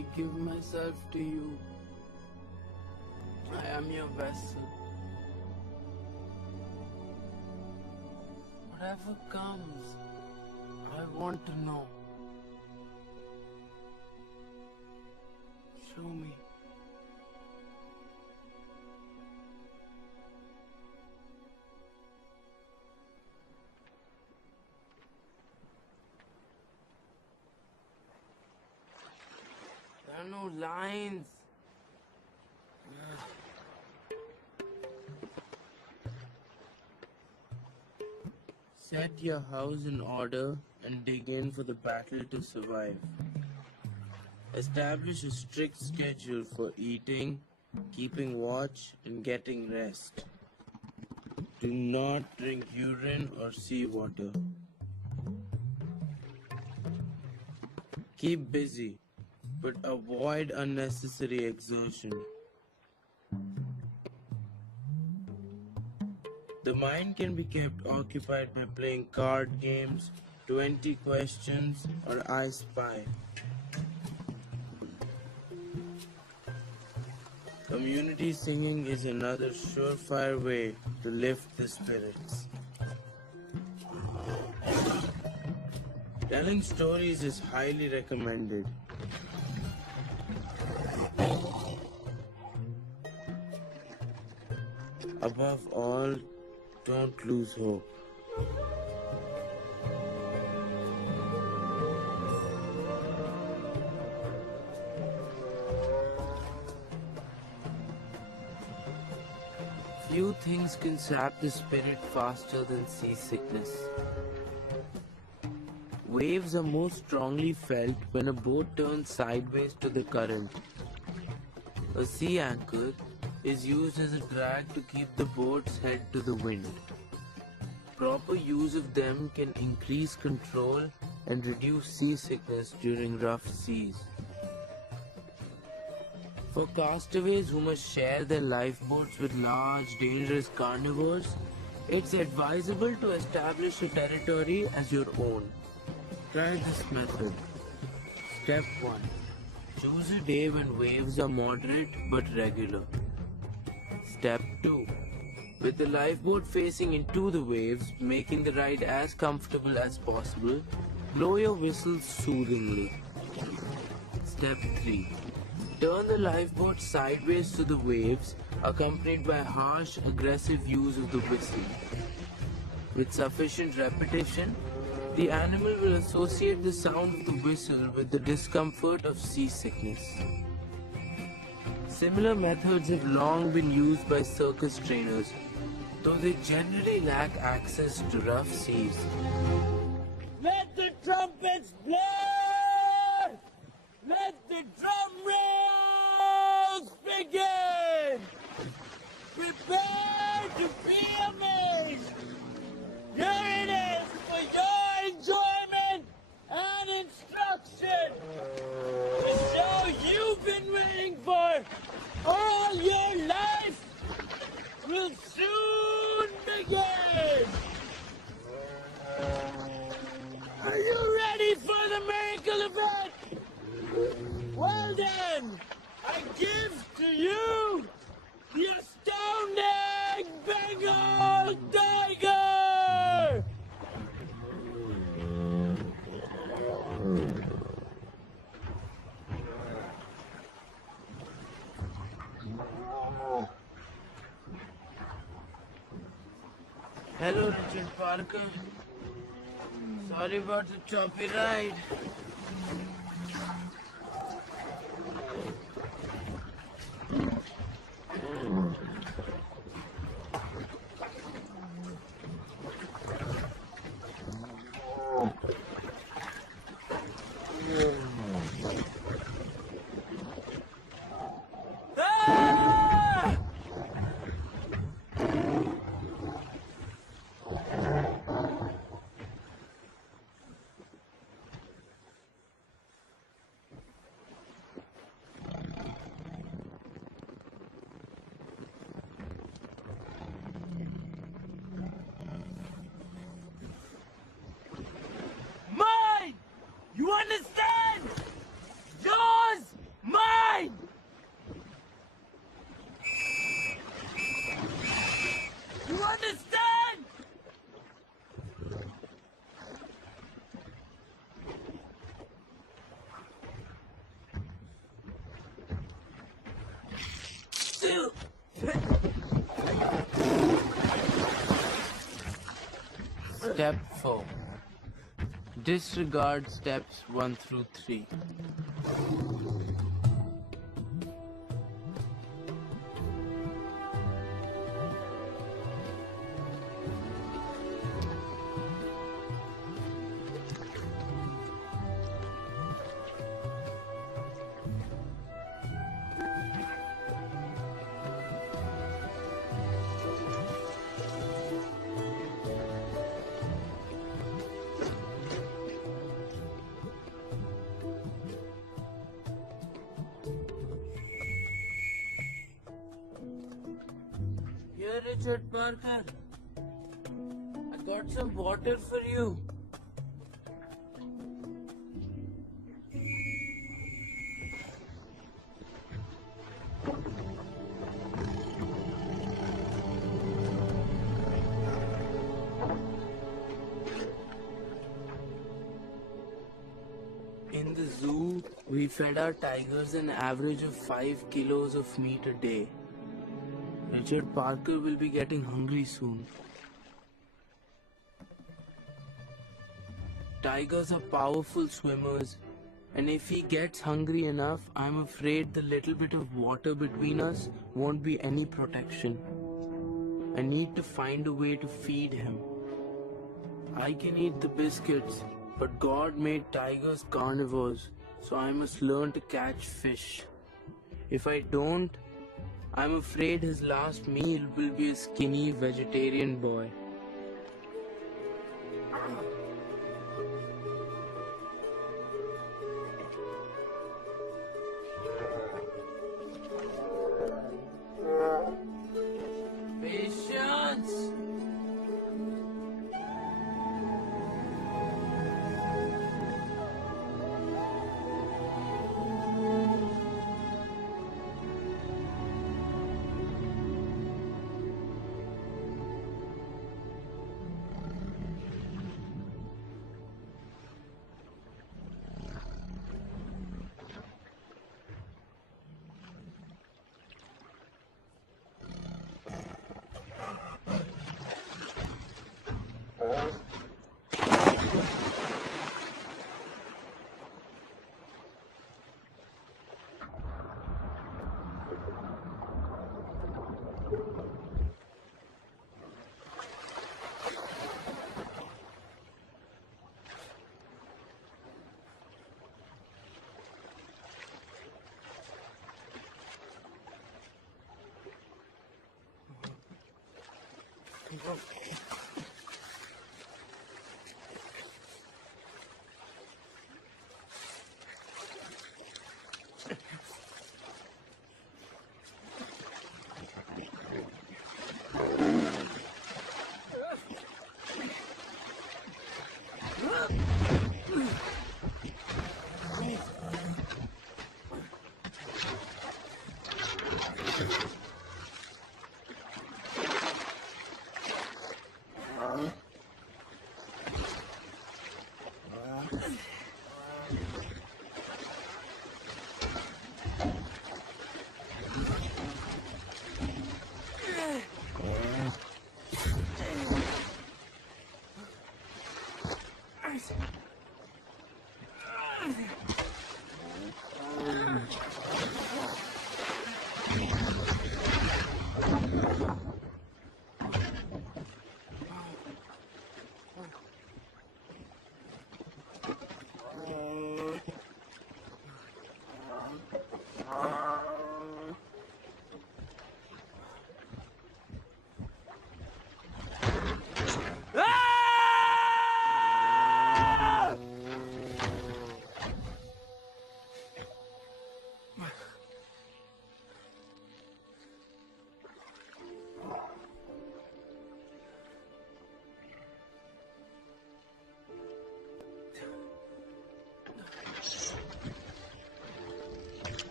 I give myself to you. I am your vessel. Whatever comes, I want to know. Show me. There are no lines. Set your house in order and dig in for the battle to survive. Establish a strict schedule for eating, keeping watch, and getting rest. Do not drink urine or seawater. Keep busy, but avoid unnecessary exertion. The mind can be kept occupied by playing card games, 20 questions, or I Spy. Community singing is another surefire way to lift the spirits. Telling stories is highly recommended. Above all, don't lose hope. Few things can sap the spirit faster than seasickness. Waves are most strongly felt when a boat turns sideways to the current. A sea anchor is used as a drag to keep the boat's head to the wind. Proper use of them can increase control and reduce seasickness during rough seas. For castaways who must share their lifeboats with large, dangerous carnivores, it's advisable to establish a territory as your own. Try this method. Step 1. Choose a day when waves are moderate but regular. Step 2. With the lifeboat facing into the waves, making the ride as comfortable as possible, blow your whistle soothingly. Step 3. Turn the lifeboat sideways to the waves, accompanied by harsh, aggressive use of the whistle. With sufficient repetition, the animal will associate the sound of the whistle with the discomfort of seasickness. Similar methods have long been used by circus trainers, though they generally lack access to rough seas. Let the trumpets blow! Let the drum rolls begin! Prepare to be amazed! Here it is for your enjoyment and instruction! The show you've been waiting for all your life will soon begin! Are you ready for the miracle event? Well then, I give to you the astounding Bengal Tiger! Hello, Richard Parker. Sorry about the choppy ride. Step 4. Disregard steps 1 through 3. Here, Richard Parker. I got some water for you. In the zoo, we fed our tigers an average of 5 kilos of meat a day. Richard Parker will be getting hungry soon. Tigers are powerful swimmers, and if he gets hungry enough, I'm afraid the little bit of water between us won't be any protection. I need to find a way to feed him. I can eat the biscuits, but God made tigers carnivores, so I must learn to catch fish. If I don't, I'm afraid his last meal will be a skinny vegetarian boy. Patience!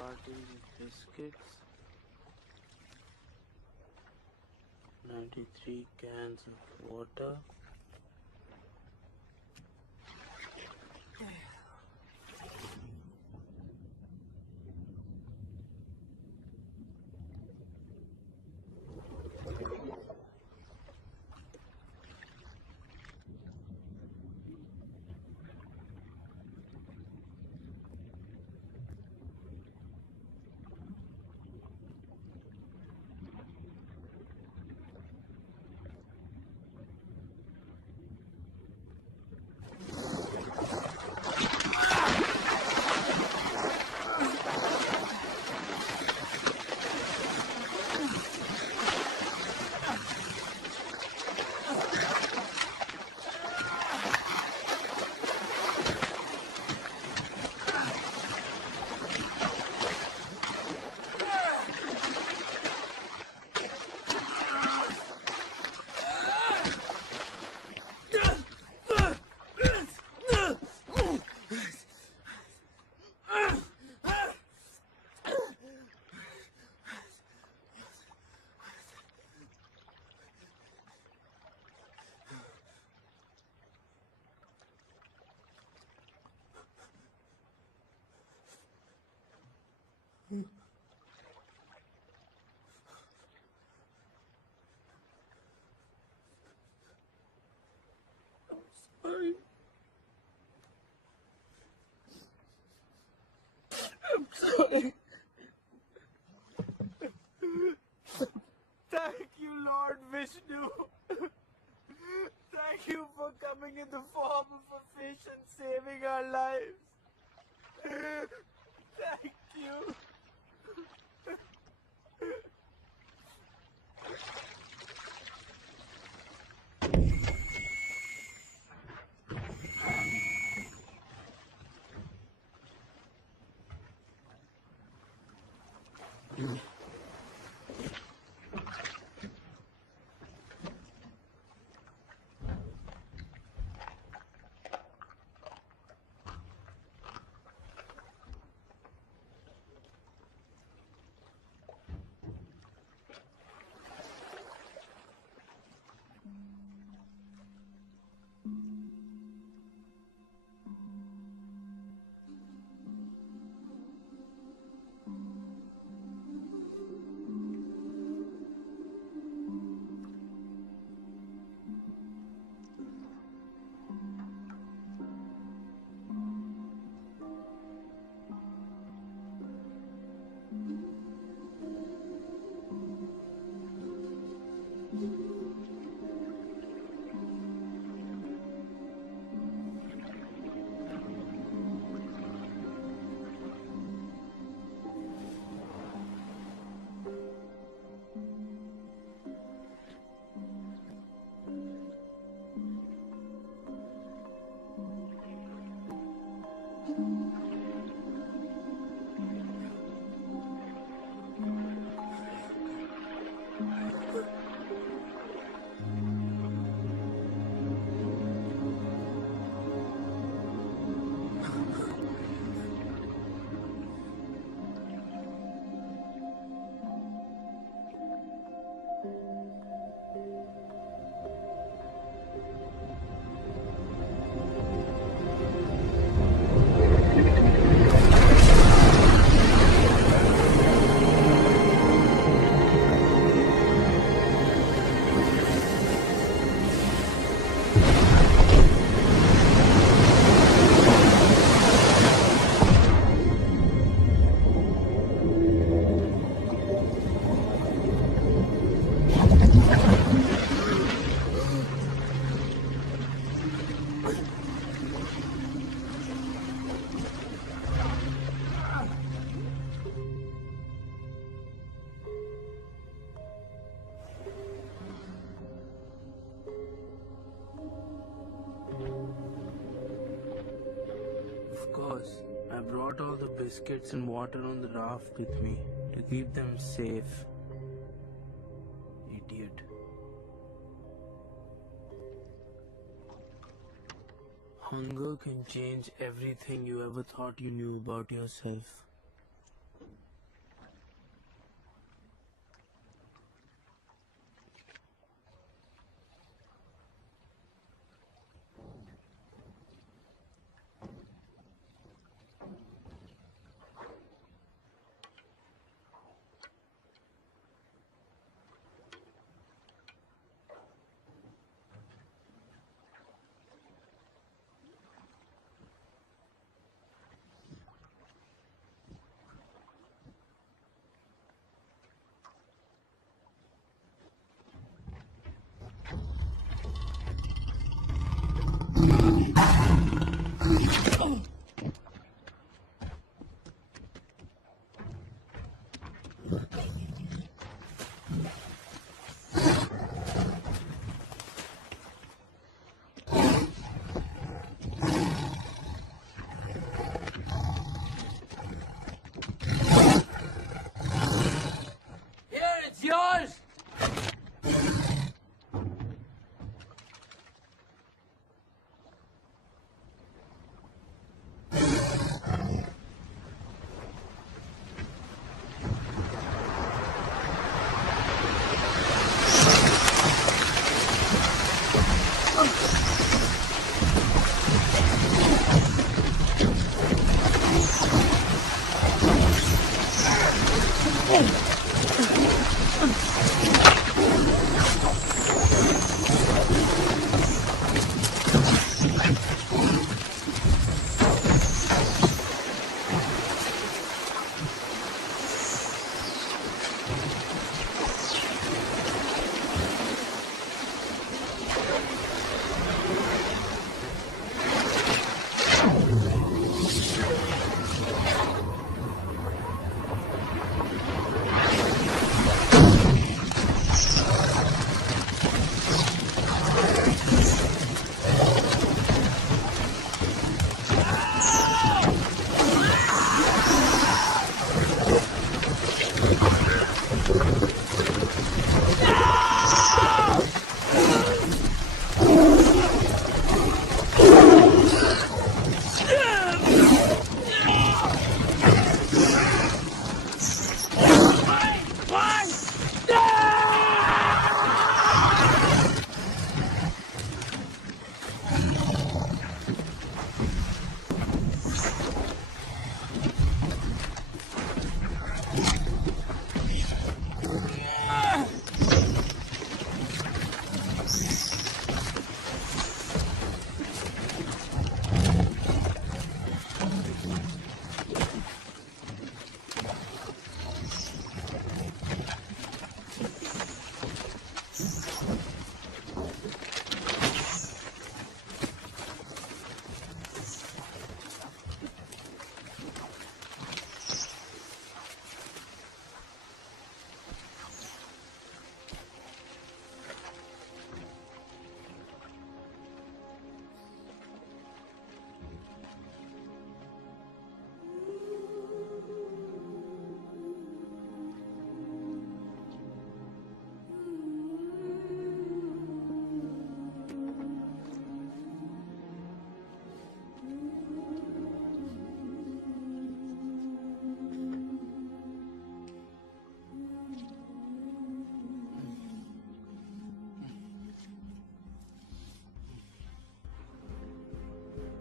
starting with biscuits, 93 cans of water, I'm sorry. Thank you, Lord Vishnu. Thank you for coming in the form of a fish and saving our lives. Thank you. Of course, I brought all the biscuits and water on the raft with me to keep them safe. Idiot. Hunger can change everything you ever thought you knew about yourself.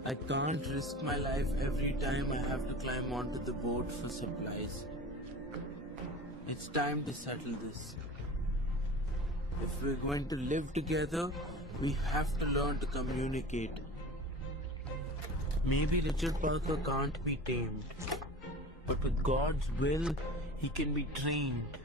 I can't risk my life every time I have to climb onto the boat for supplies. It's time to settle this. If we're going to live together, we have to learn to communicate. Maybe Richard Parker can't be tamed, but with God's will, he can be trained.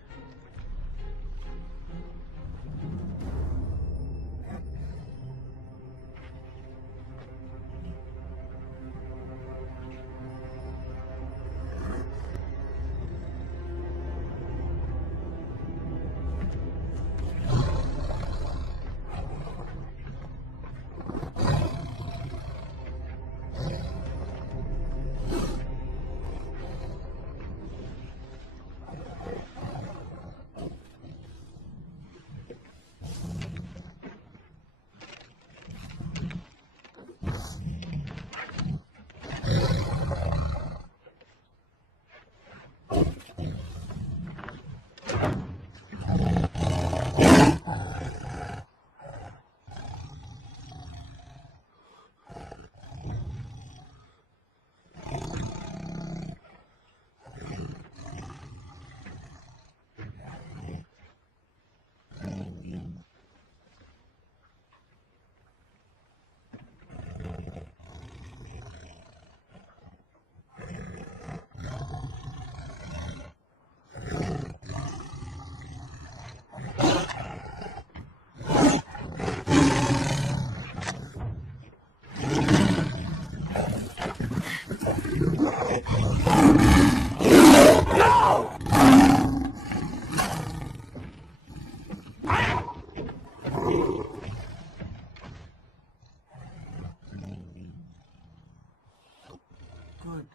Good.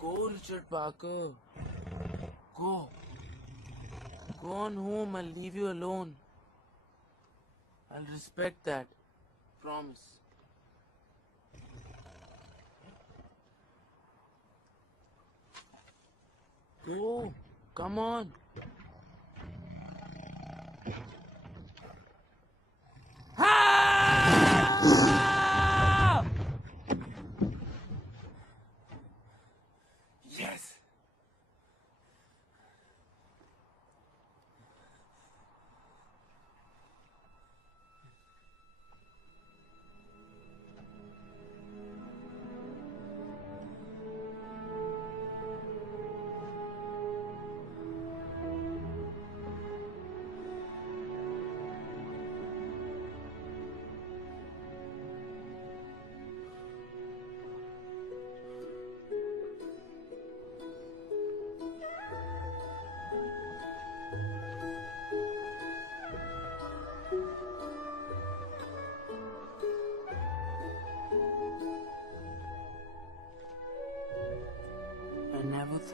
Go, Richard Parker. Go. Go on home. I'll leave you alone. I'll respect that. Promise. Go. Come on. Yes.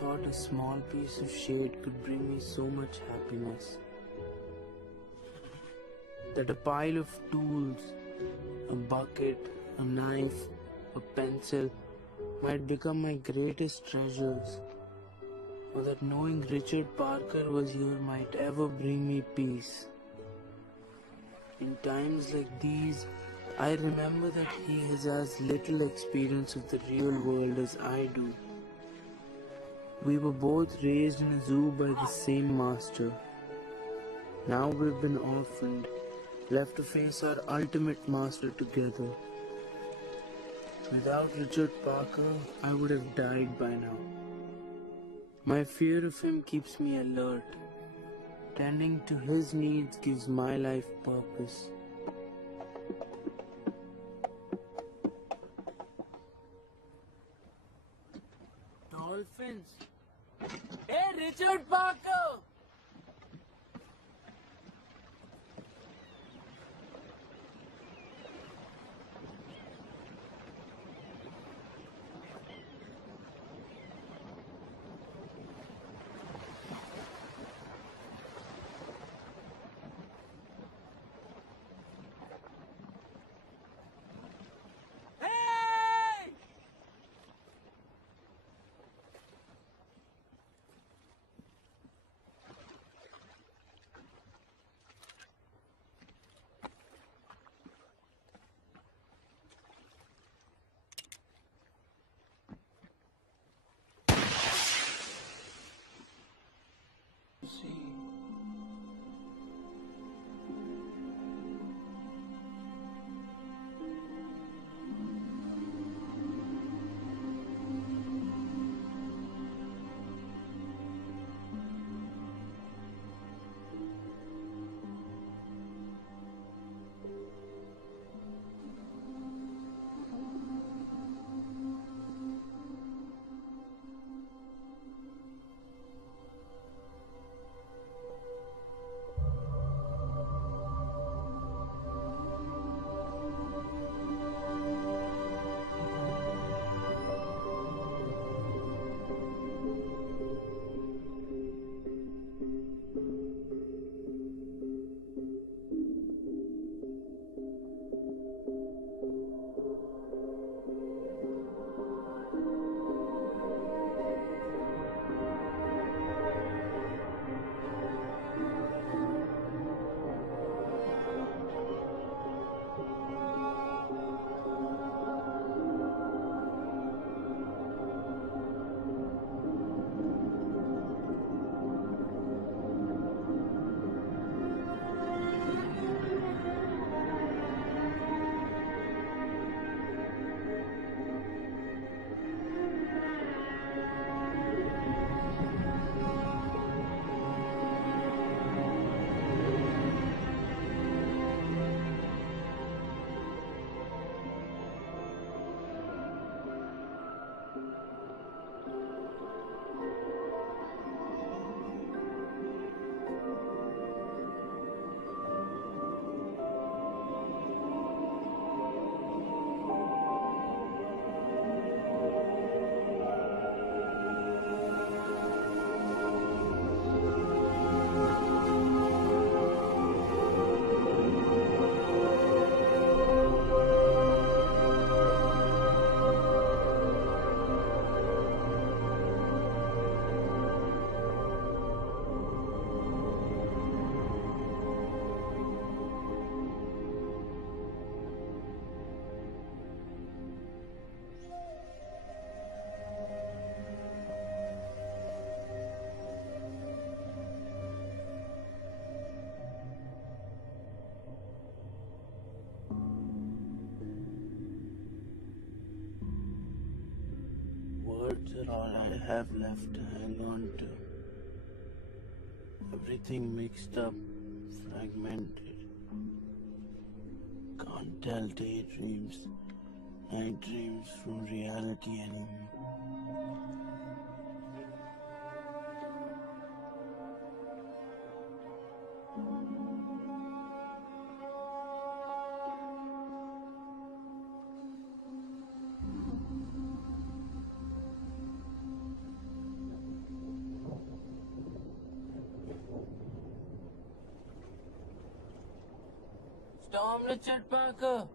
thought a small piece of shade could bring me so much happiness. That a pile of tools, a bucket, a knife, a pencil might become my greatest treasures, or that knowing Richard Parker was here might ever bring me peace. In times like these, I remember that he has as little experience of the real world as I do. We were both raised in a zoo by the same master. Now we've been orphaned, left to face our ultimate master together. Without Richard Parker, I would have died by now. My fear of him keeps me alert. Tending to his needs gives my life purpose. Dolphins? Hey, Richard Parker! Words are all I have left to hang on to. Everything mixed up, fragmented. Can't tell daydreams, night dreams from reality anymore. Storm, Richard Parker.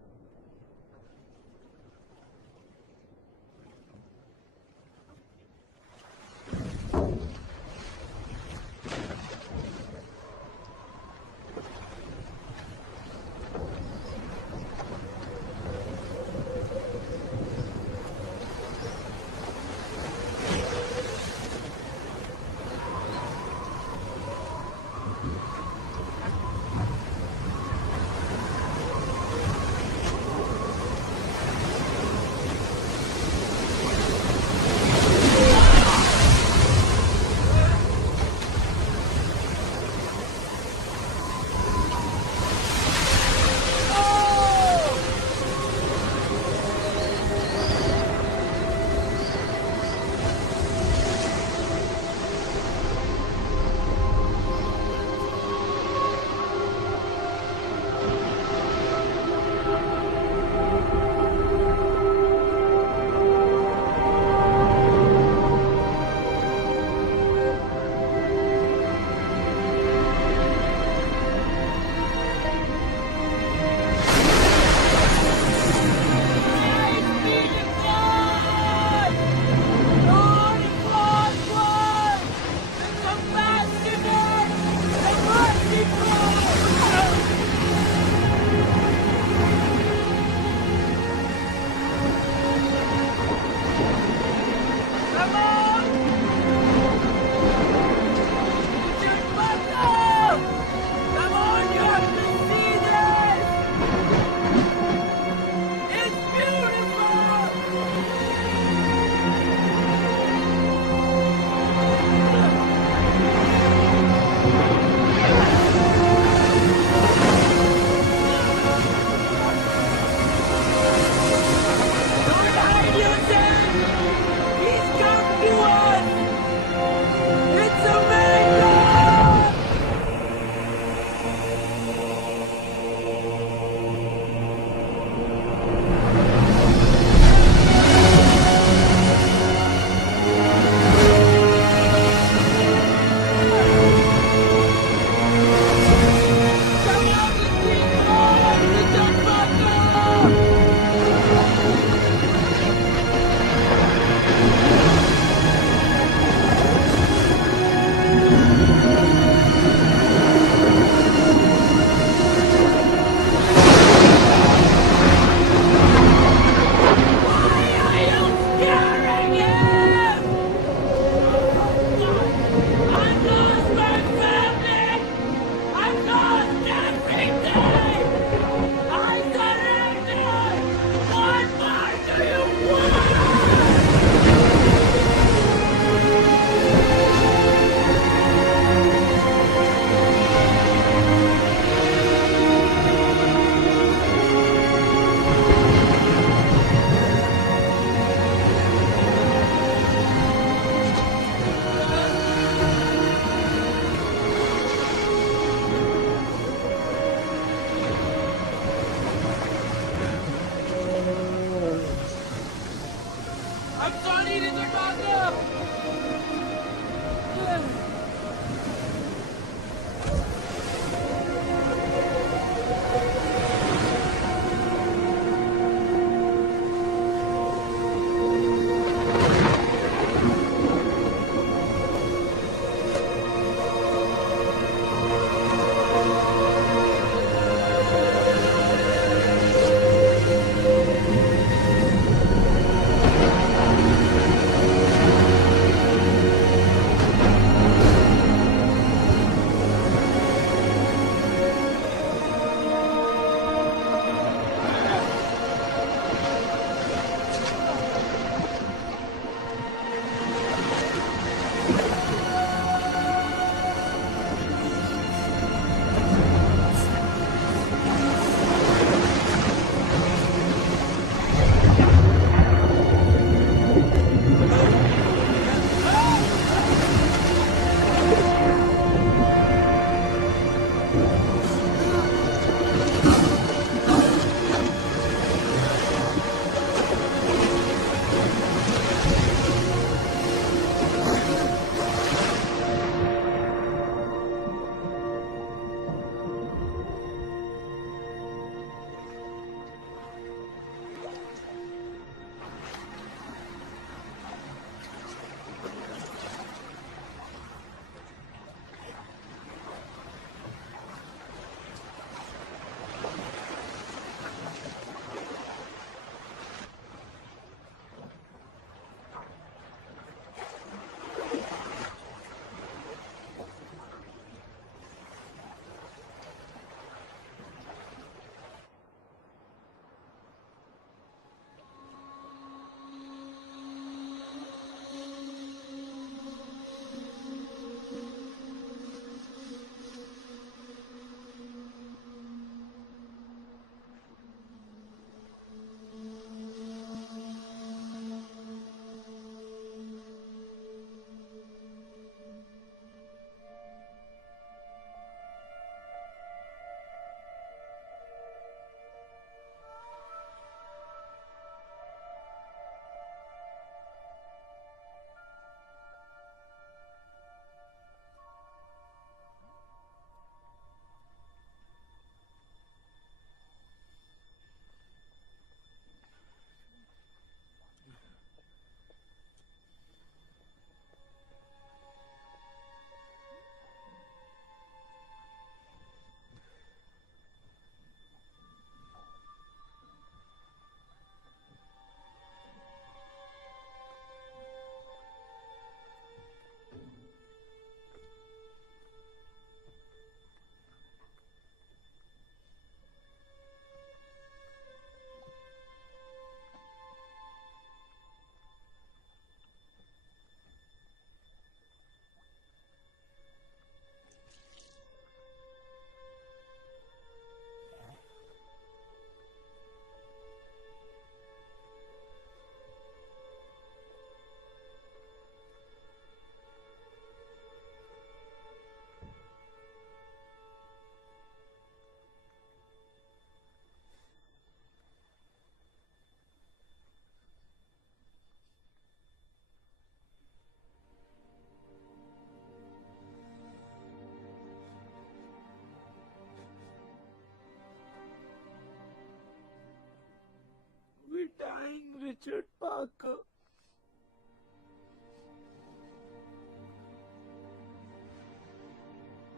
Richard Parker.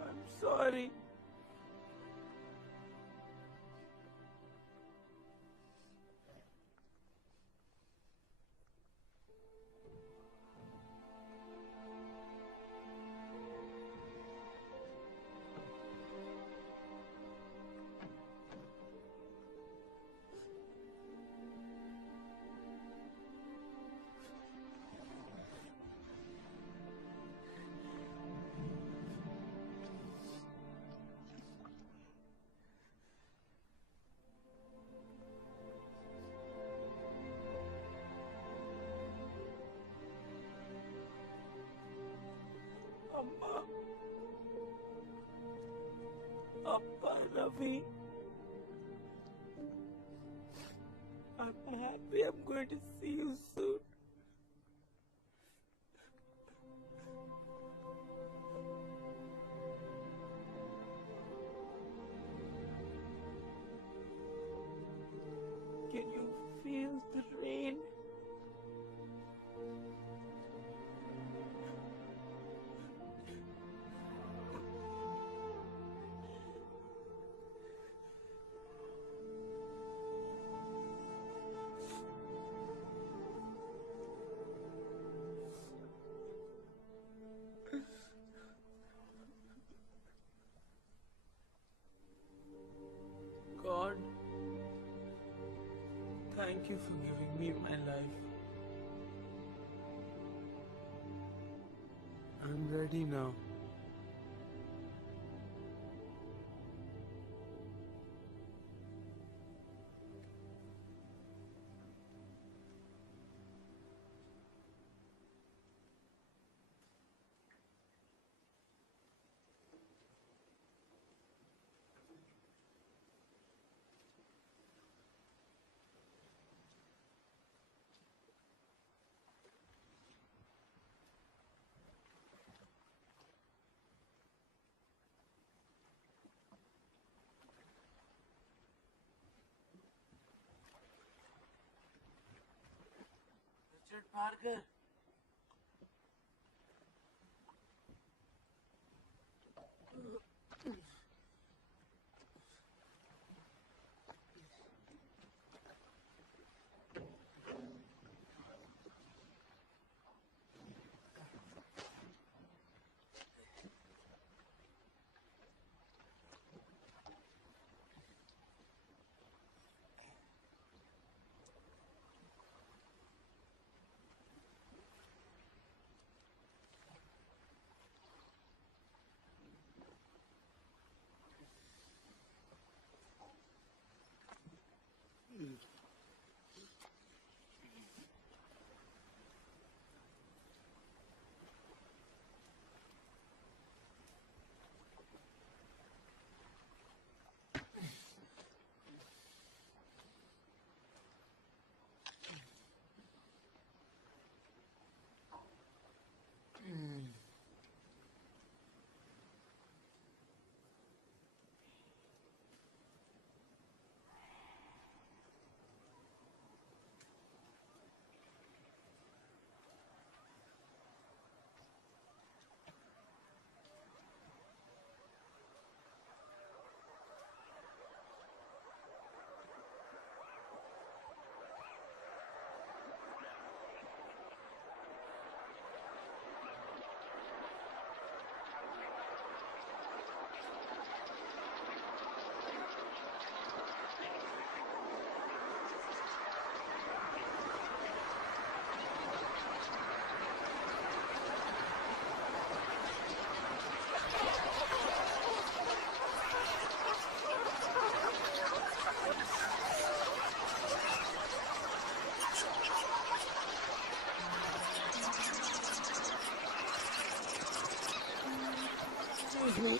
I'm sorry. Amma. Appa, Ravi. I'm happy I'm going to see you soon. Can you feel the rain? God, thank you for giving me my life. I'm ready now. Richard Parker. Excuse me.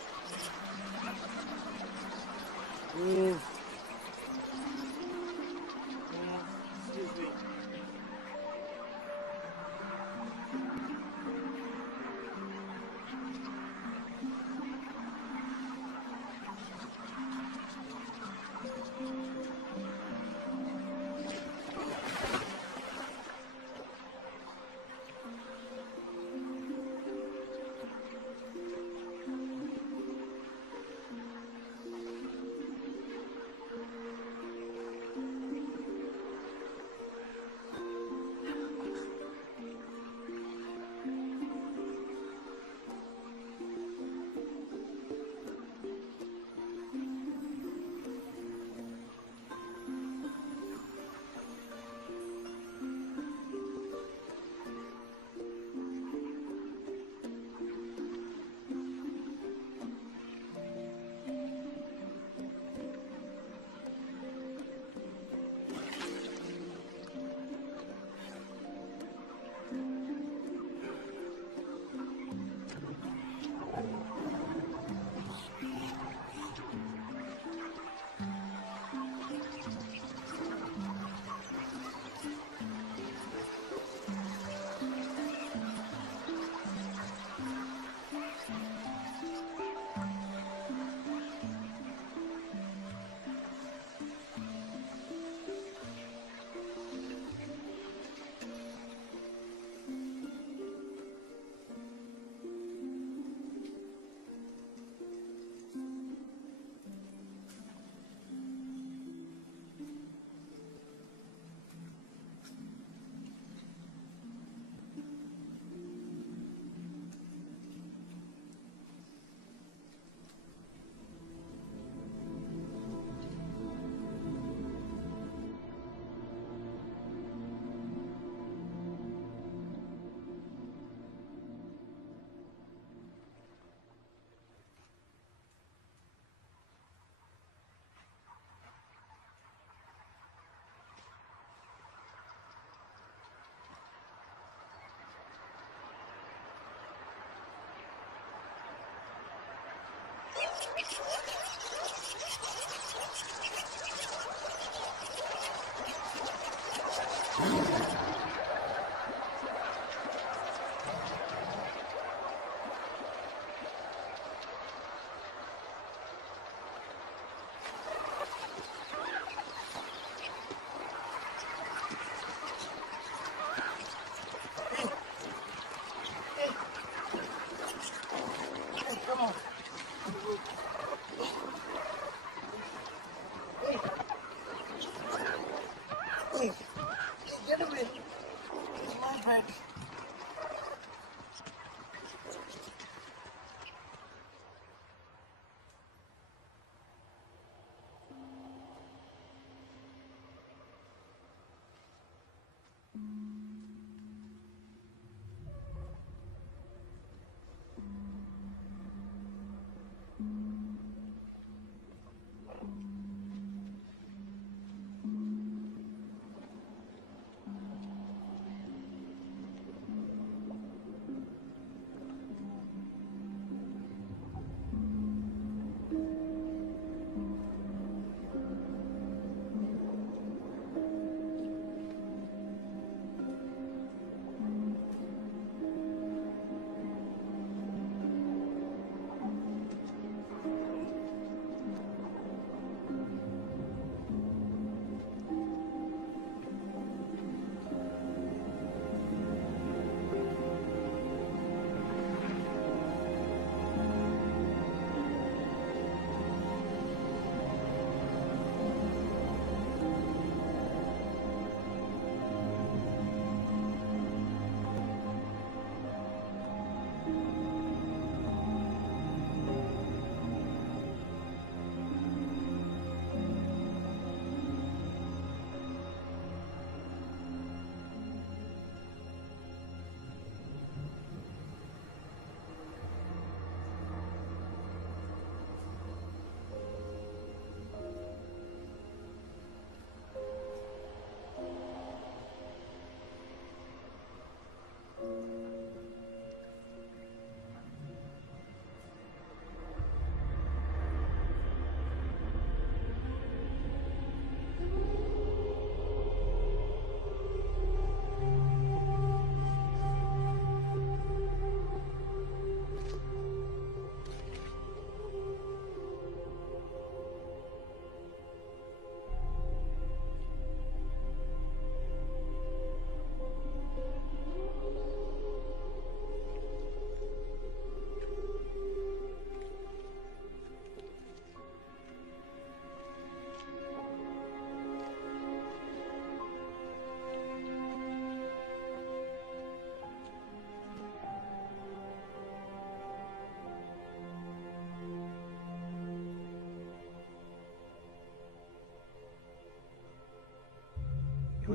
Excuse me.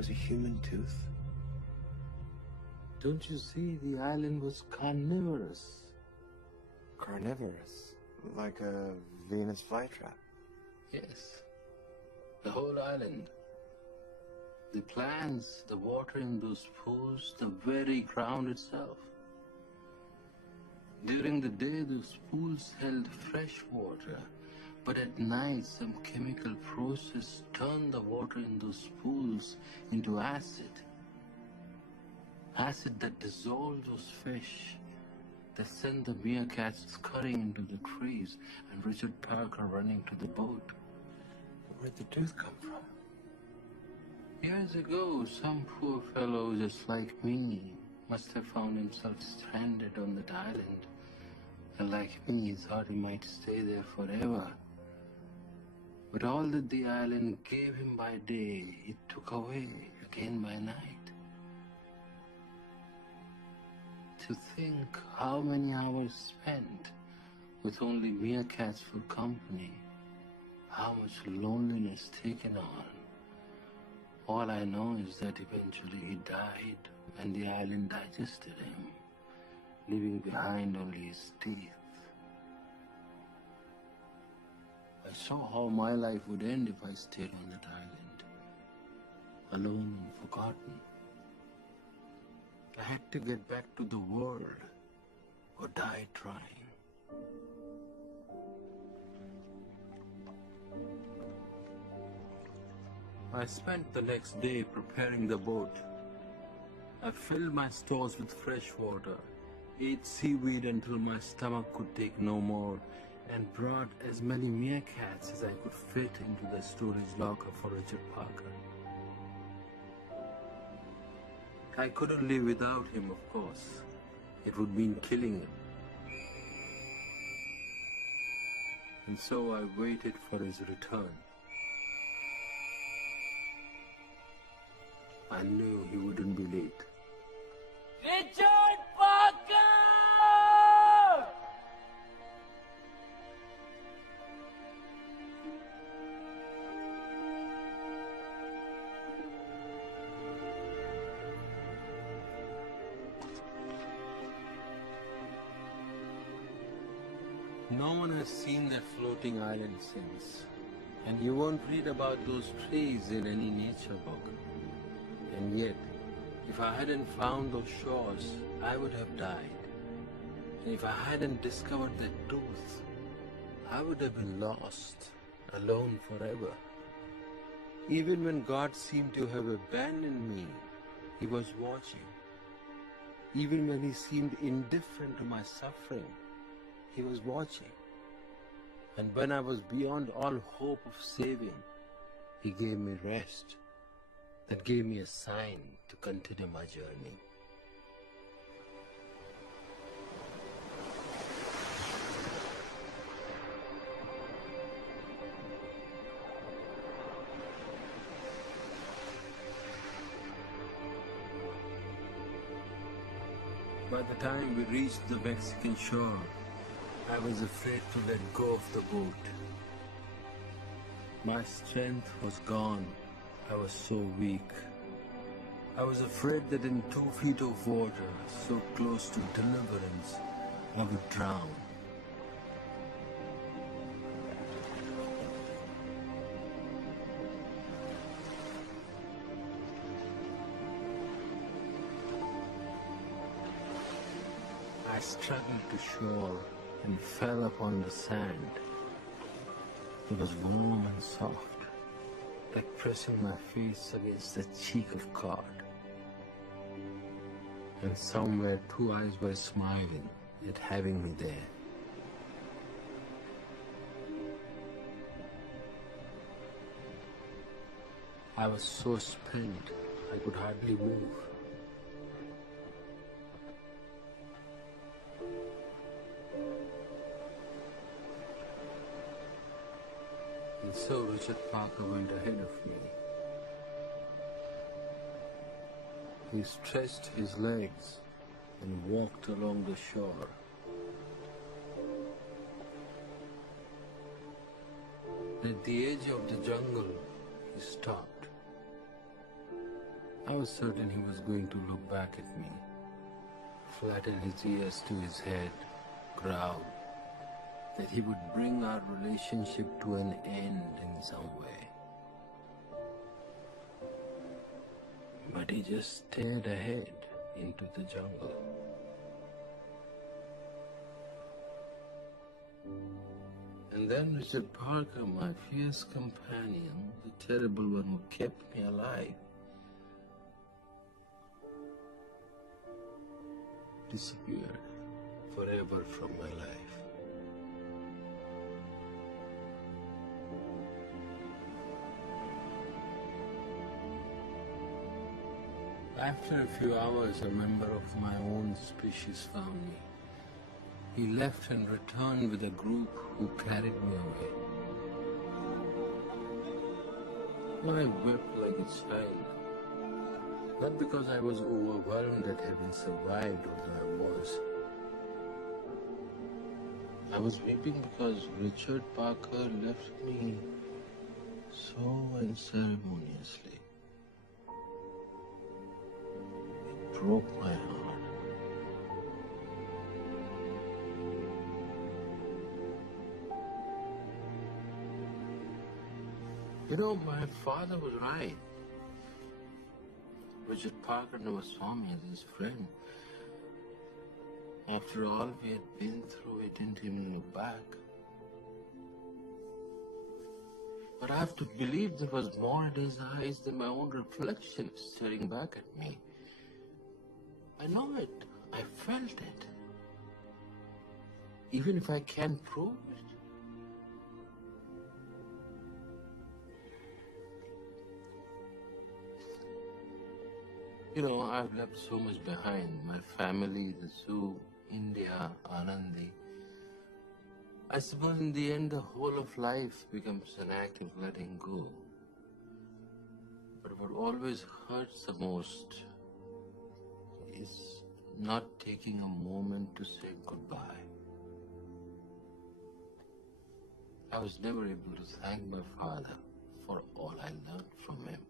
was a human tooth? Don't you see, the island was carnivorous. Carnivorous? Like a Venus flytrap? Yes. The whole island. The plants, the water in those pools, the very ground itself. During the day, those pools held fresh water, but at night, some chemical process turned the water in those pools into acid. Acid that dissolved those fish, that sent the meerkats scurrying into the trees and Richard Parker running to the boat. Where'd the tooth come from? Years ago, some poor fellow just like me must have found himself stranded on that island, and like me thought he might stay there forever. But all that the island gave him by day, it took away again by night. To think how many hours spent with only meerkats for company, how much loneliness taken on. All I know is that eventually he died and the island digested him, leaving behind only his teeth. I saw how my life would end if I stayed on that island, alone and forgotten. I had to get back to the world or die trying. I spent the next day preparing the boat. I filled my stores with fresh water, ate seaweed until my stomach could take no more, and brought as many meerkats as I could fit into the storage locker for Richard Parker. I couldn't live without him, of course. It would mean killing him. And so I waited for his return. I knew he wouldn't be late. Richard Parker! No one has seen that floating island since, and you won't read about those trees in any nature book. And yet, if I hadn't found those shores, I would have died. And if I hadn't discovered that tooth, I would have been lost, alone forever. Even when God seemed to have abandoned me, He was watching. Even when He seemed indifferent to my suffering, He was watching. And when I was beyond all hope of saving, He gave me rest. That gave me a sign to continue my journey. By the time we reached the Mexican shore, I was afraid to let go of the boat. My strength was gone. I was so weak. I was afraid that in 2 feet of water, so close to deliverance, I would drown. I struggled to shore and fell upon the sand. It was warm and soft, like pressing my face against the cheek of God. And somewhere 2 eyes were smiling at having me there. I was so spent, I could hardly move. And so Richard Parker went ahead of me. He stretched his legs and walked along the shore. At the edge of the jungle, he stopped. I was certain he was going to look back at me, flatten his ears to his head, growl, that he would bring our relationship to an end in some way. But he just stared ahead into the jungle. And then Richard Parker, my fierce companion, the terrible one who kept me alive, disappeared forever from my life. After a few hours, a member of my own species found me. He left and returned with a group who carried me away. I wept like a child, not because I was overwhelmed at having survived, although I was weeping because Richard Parker left me so unceremoniously. It broke my heart. You know, my father was right. Richard Parker never saw me as his friend. After all we had been through, he didn't even look back. But I have to believe there was more in his eyes than my own reflection staring back at me. I know it. I felt it. Even if I can't prove it. You know, I've left so much behind. My family, the zoo, India, Anandi. I suppose in the end, the whole of life becomes an act of letting go. But what always hurts the most is not taking a moment to say goodbye. I was never able to thank my father for all I learned from him.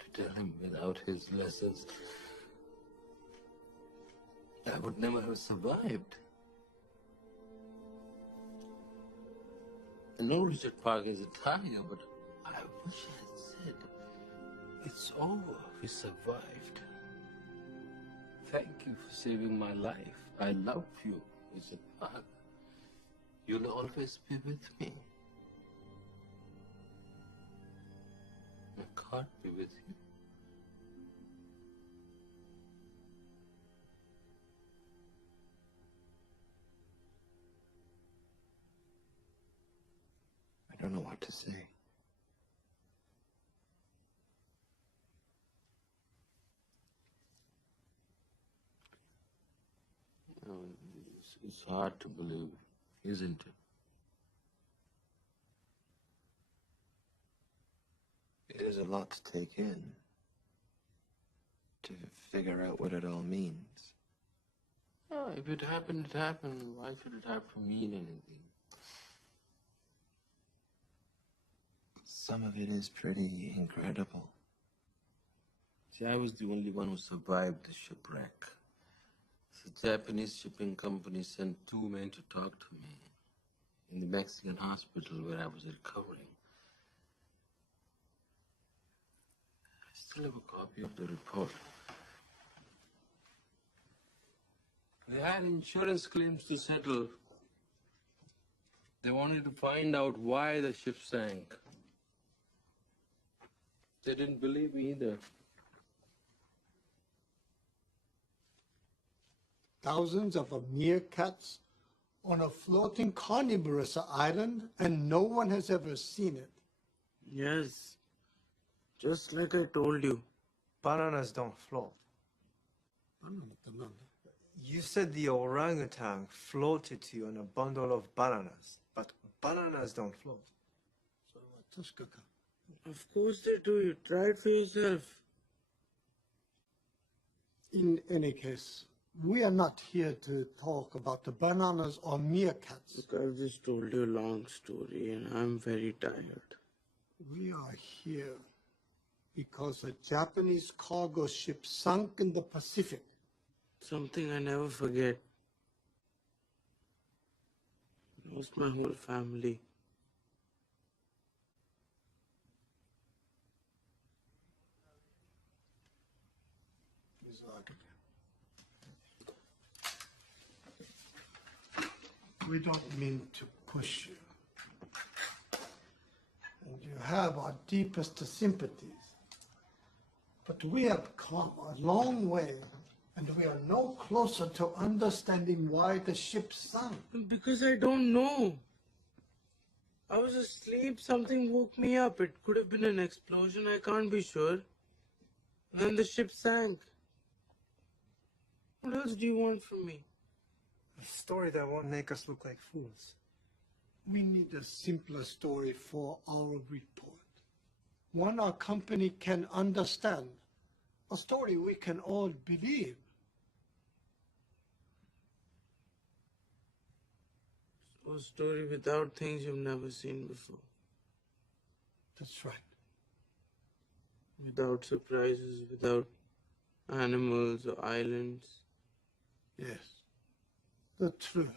To tell him without his lessons, I would never have survived. I know Richard Parker is a tiger, but I wish I had said, it's over, we survived. Thank you for saving my life. I love you, Richard Parker. You'll always be with me. I can't be with you. I don't know what to say. You know, it's hard to believe, isn't it? It is a lot to take in, to figure out what it all means. Oh, if it happened, it happened. Why should it have to mean anything? Some of it is pretty incredible. See, I was the only one who survived the shipwreck. The Japanese shipping company sent 2 men to talk to me in the Mexican hospital where I was recovering. I still have a copy of the report. They had insurance claims to settle. They wanted to find out why the ship sank. They didn't believe me either. Thousands of meerkats on a floating carnivorous island, and no one has ever seen it. Yes, just like I told you. Bananas don't float. You said the orangutan floated to you on a bundle of bananas, but bananas don't float. Of course they do. You try it for yourself. In any case, we are not here to talk about the bananas or meerkats. Look, I've just told you a long story and I'm very tired. We are here because a Japanese cargo ship sunk in the Pacific. Something I never forget. I lost my whole family. We don't mean to push you. And you have our deepest sympathies. But we have come a long way, and we are no closer to understanding why the ship sank. Because I don't know. I was asleep, something woke me up. It could have been an explosion, I can't be sure. Then the ship sank. What else do you want from me? A story that won't make us look like fools. We need a simpler story for our report. One our company can understand. A story we can all believe. A story without things you've never seen before. That's right. Without surprises, without animals or islands. Yes. The truth.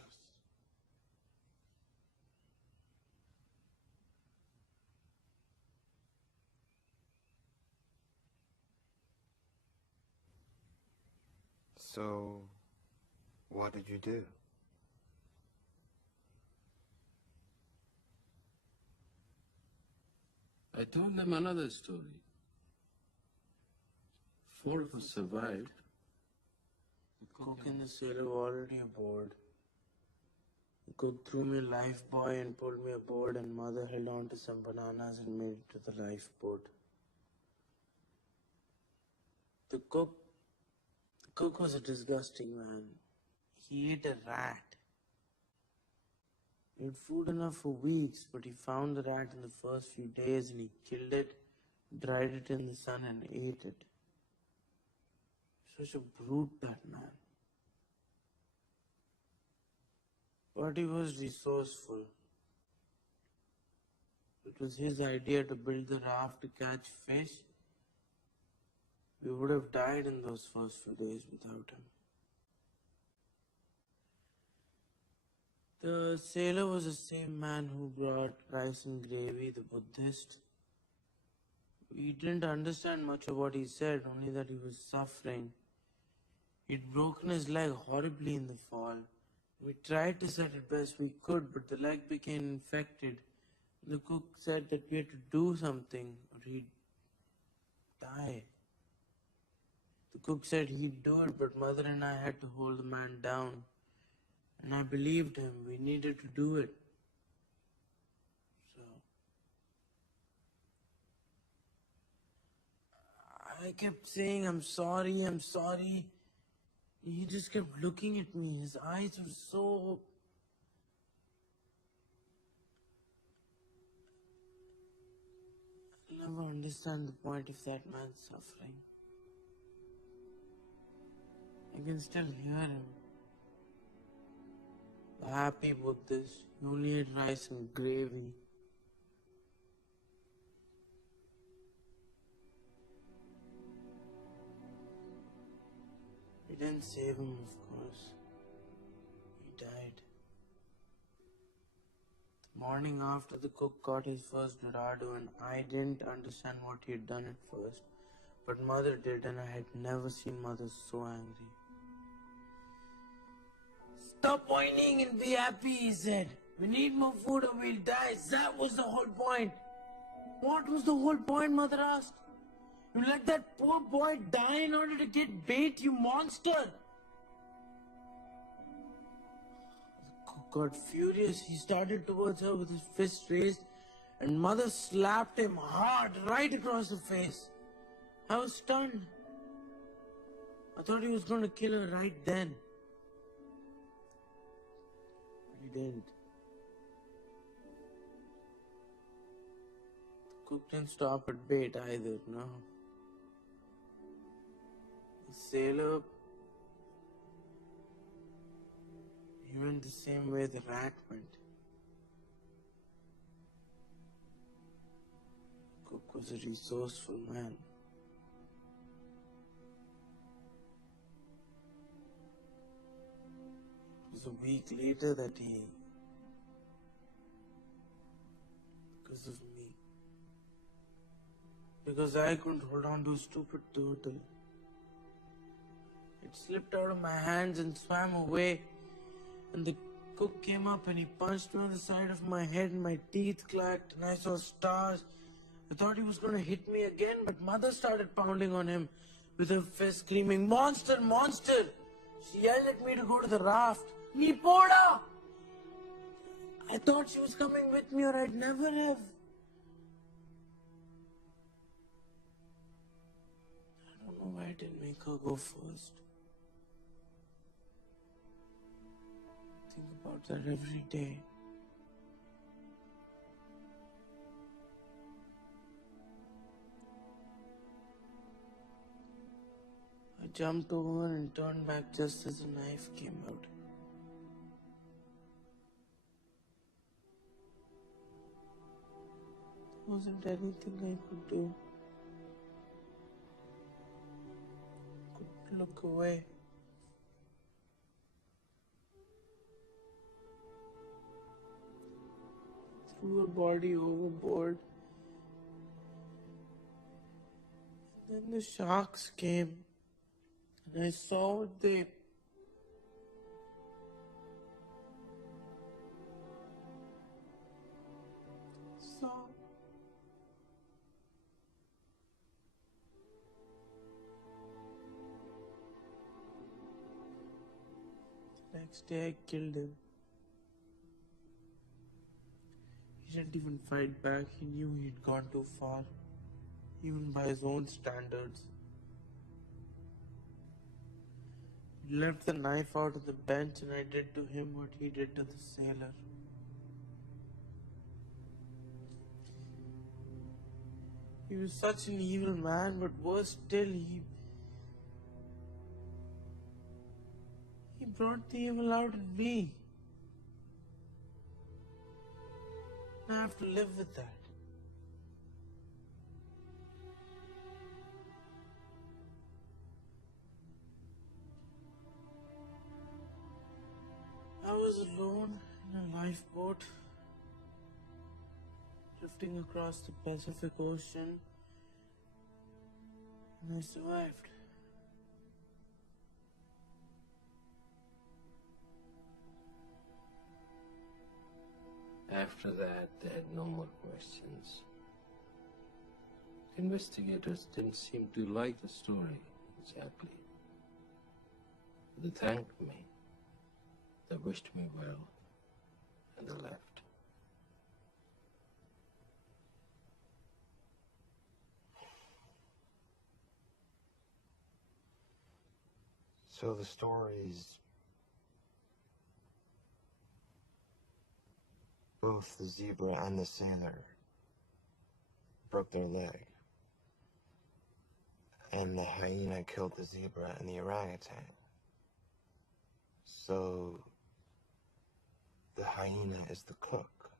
So, what did you do? I told them another story. 4 of us survived. The cook and the sailor were already aboard. The cook threw me a lifebuoy and pulled me aboard, and Mother held on to some bananas and made it to the lifeboat. The cook was a disgusting man. He ate a rat. He had food enough for weeks, but he found the rat in the first few days and he killed it, dried it in the sun and ate it. Such a brute, that man. But he was resourceful. It was his idea to build the raft to catch fish. We would have died in those first few days without him. The sailor was the same man who brought rice and gravy, the Buddhist. We didn't understand much of what he said, only that he was suffering. He'd broken his leg horribly in the fall. We tried to set it best we could, but the leg became infected. The cook said that we had to do something or he'd die. The cook said he'd do it, but Mother and I had to hold the man down. And I believed him. We needed to do it. So I kept saying, I'm sorry, I'm sorry. He just kept looking at me. His eyes were so... I'll never understand the point of that man's suffering. I can still hear him. The happy Buddhist, he only ate rice and gravy. We didn't save him, of course. He died. The morning after, the cook got his first dorado, and I didn't understand what he had done at first. But Mother did, and I had never seen Mother so angry. Stop whining and be happy, he said. We need more food or we'll die. That was the whole point. What was the whole point, Mother asked? You let that poor boy die in order to get bait, you monster. The cook got furious. He started towards her with his fist raised, and Mother slapped him hard right across the face. I was stunned. I thought he was going to kill her right then. He didn't. The cook didn't stop at bait either, no. The sailor, he went the same way the rat went. The cook was a resourceful man. a week later that because of me. Because I couldn't hold on to a stupid turtle. It slipped out of my hands and swam away. And the cook came up and he punched me on the side of my head and my teeth clacked and I saw stars. I thought he was going to hit me again, but mother started pounding on him with her fist, screaming, "Monster, monster!" She yelled at me to go to the raft. "Nipoda!" I thought she was coming with me or I'd never have. I don't know why I didn't make her go first. Think about that every day. I jumped over and turned back just as the knife came out. There wasn't anything I could do. I couldn't look away. Threw her body overboard. And then the sharks came. And I saw what they... saw. The next day I killed him. He didn't even fight back. He knew he'd gone too far, even by his own standards. He left the knife out of the bench and I did to him what he did to the sailor. He was such an evil man, but worse still, he brought the evil out in me. And I have to live with that. I was alone in a lifeboat, drifting across the Pacific Ocean, and I survived. After that, they had no more questions. The investigators didn't seem to like the story exactly. They thanked me. They wished me well, and they left. So the stories, both the zebra and the sailor broke their leg, and the hyena killed the zebra and the orangutan. So the hyena is the cook,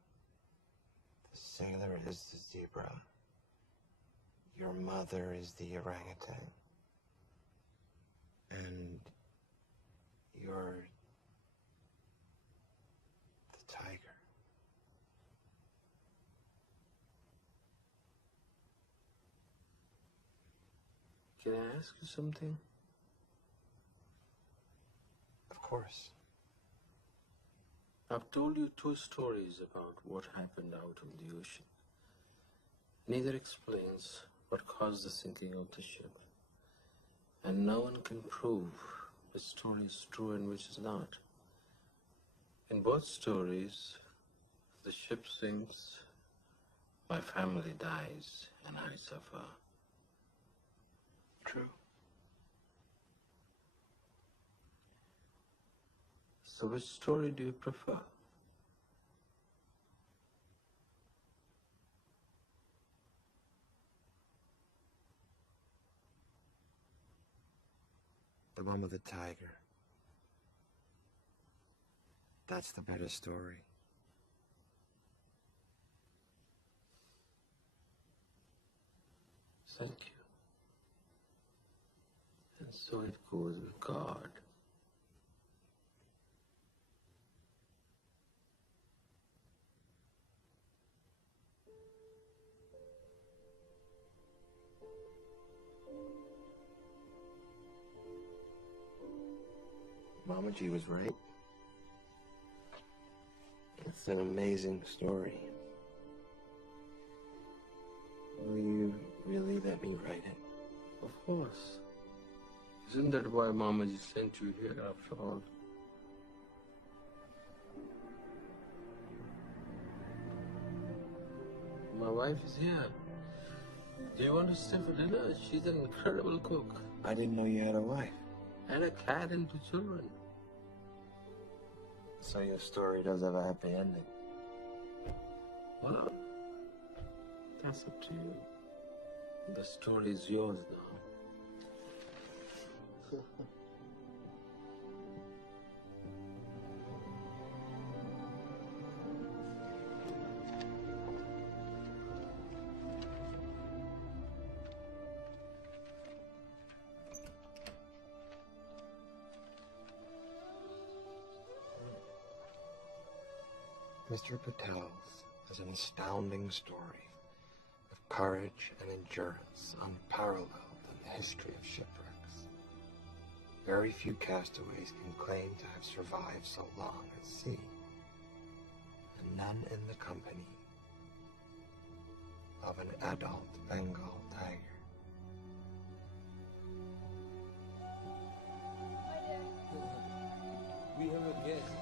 the sailor is the zebra, your mother is the orangutan, and you're the tiger. Can I ask you something? Of course. I've told you two stories about what happened out on the ocean. Neither explains what caused the sinking of the ship. And no one can prove which story is true and which is not. In both stories, the ship sinks, my family dies, and I suffer. True. So which story do you prefer? The one with the tiger. That's the better story. Thank you. And so it goes with God. Mamaji was right. It's an amazing story. Will you really let me write it? Of course. Isn't that why Mamaji sent you here after all? My wife is here. Do you want to stay for dinner? She's an incredible cook. I didn't know you had a wife. And a cat and 2 children. So your story does have a happy ending. Well, that's up to you. The story is yours now. Mr. Patel's is an astounding story of courage and endurance unparalleled in the history of shipwrecks. Very few castaways can claim to have survived so long at sea, and none in the company of an adult Bengal tiger. We have a guest.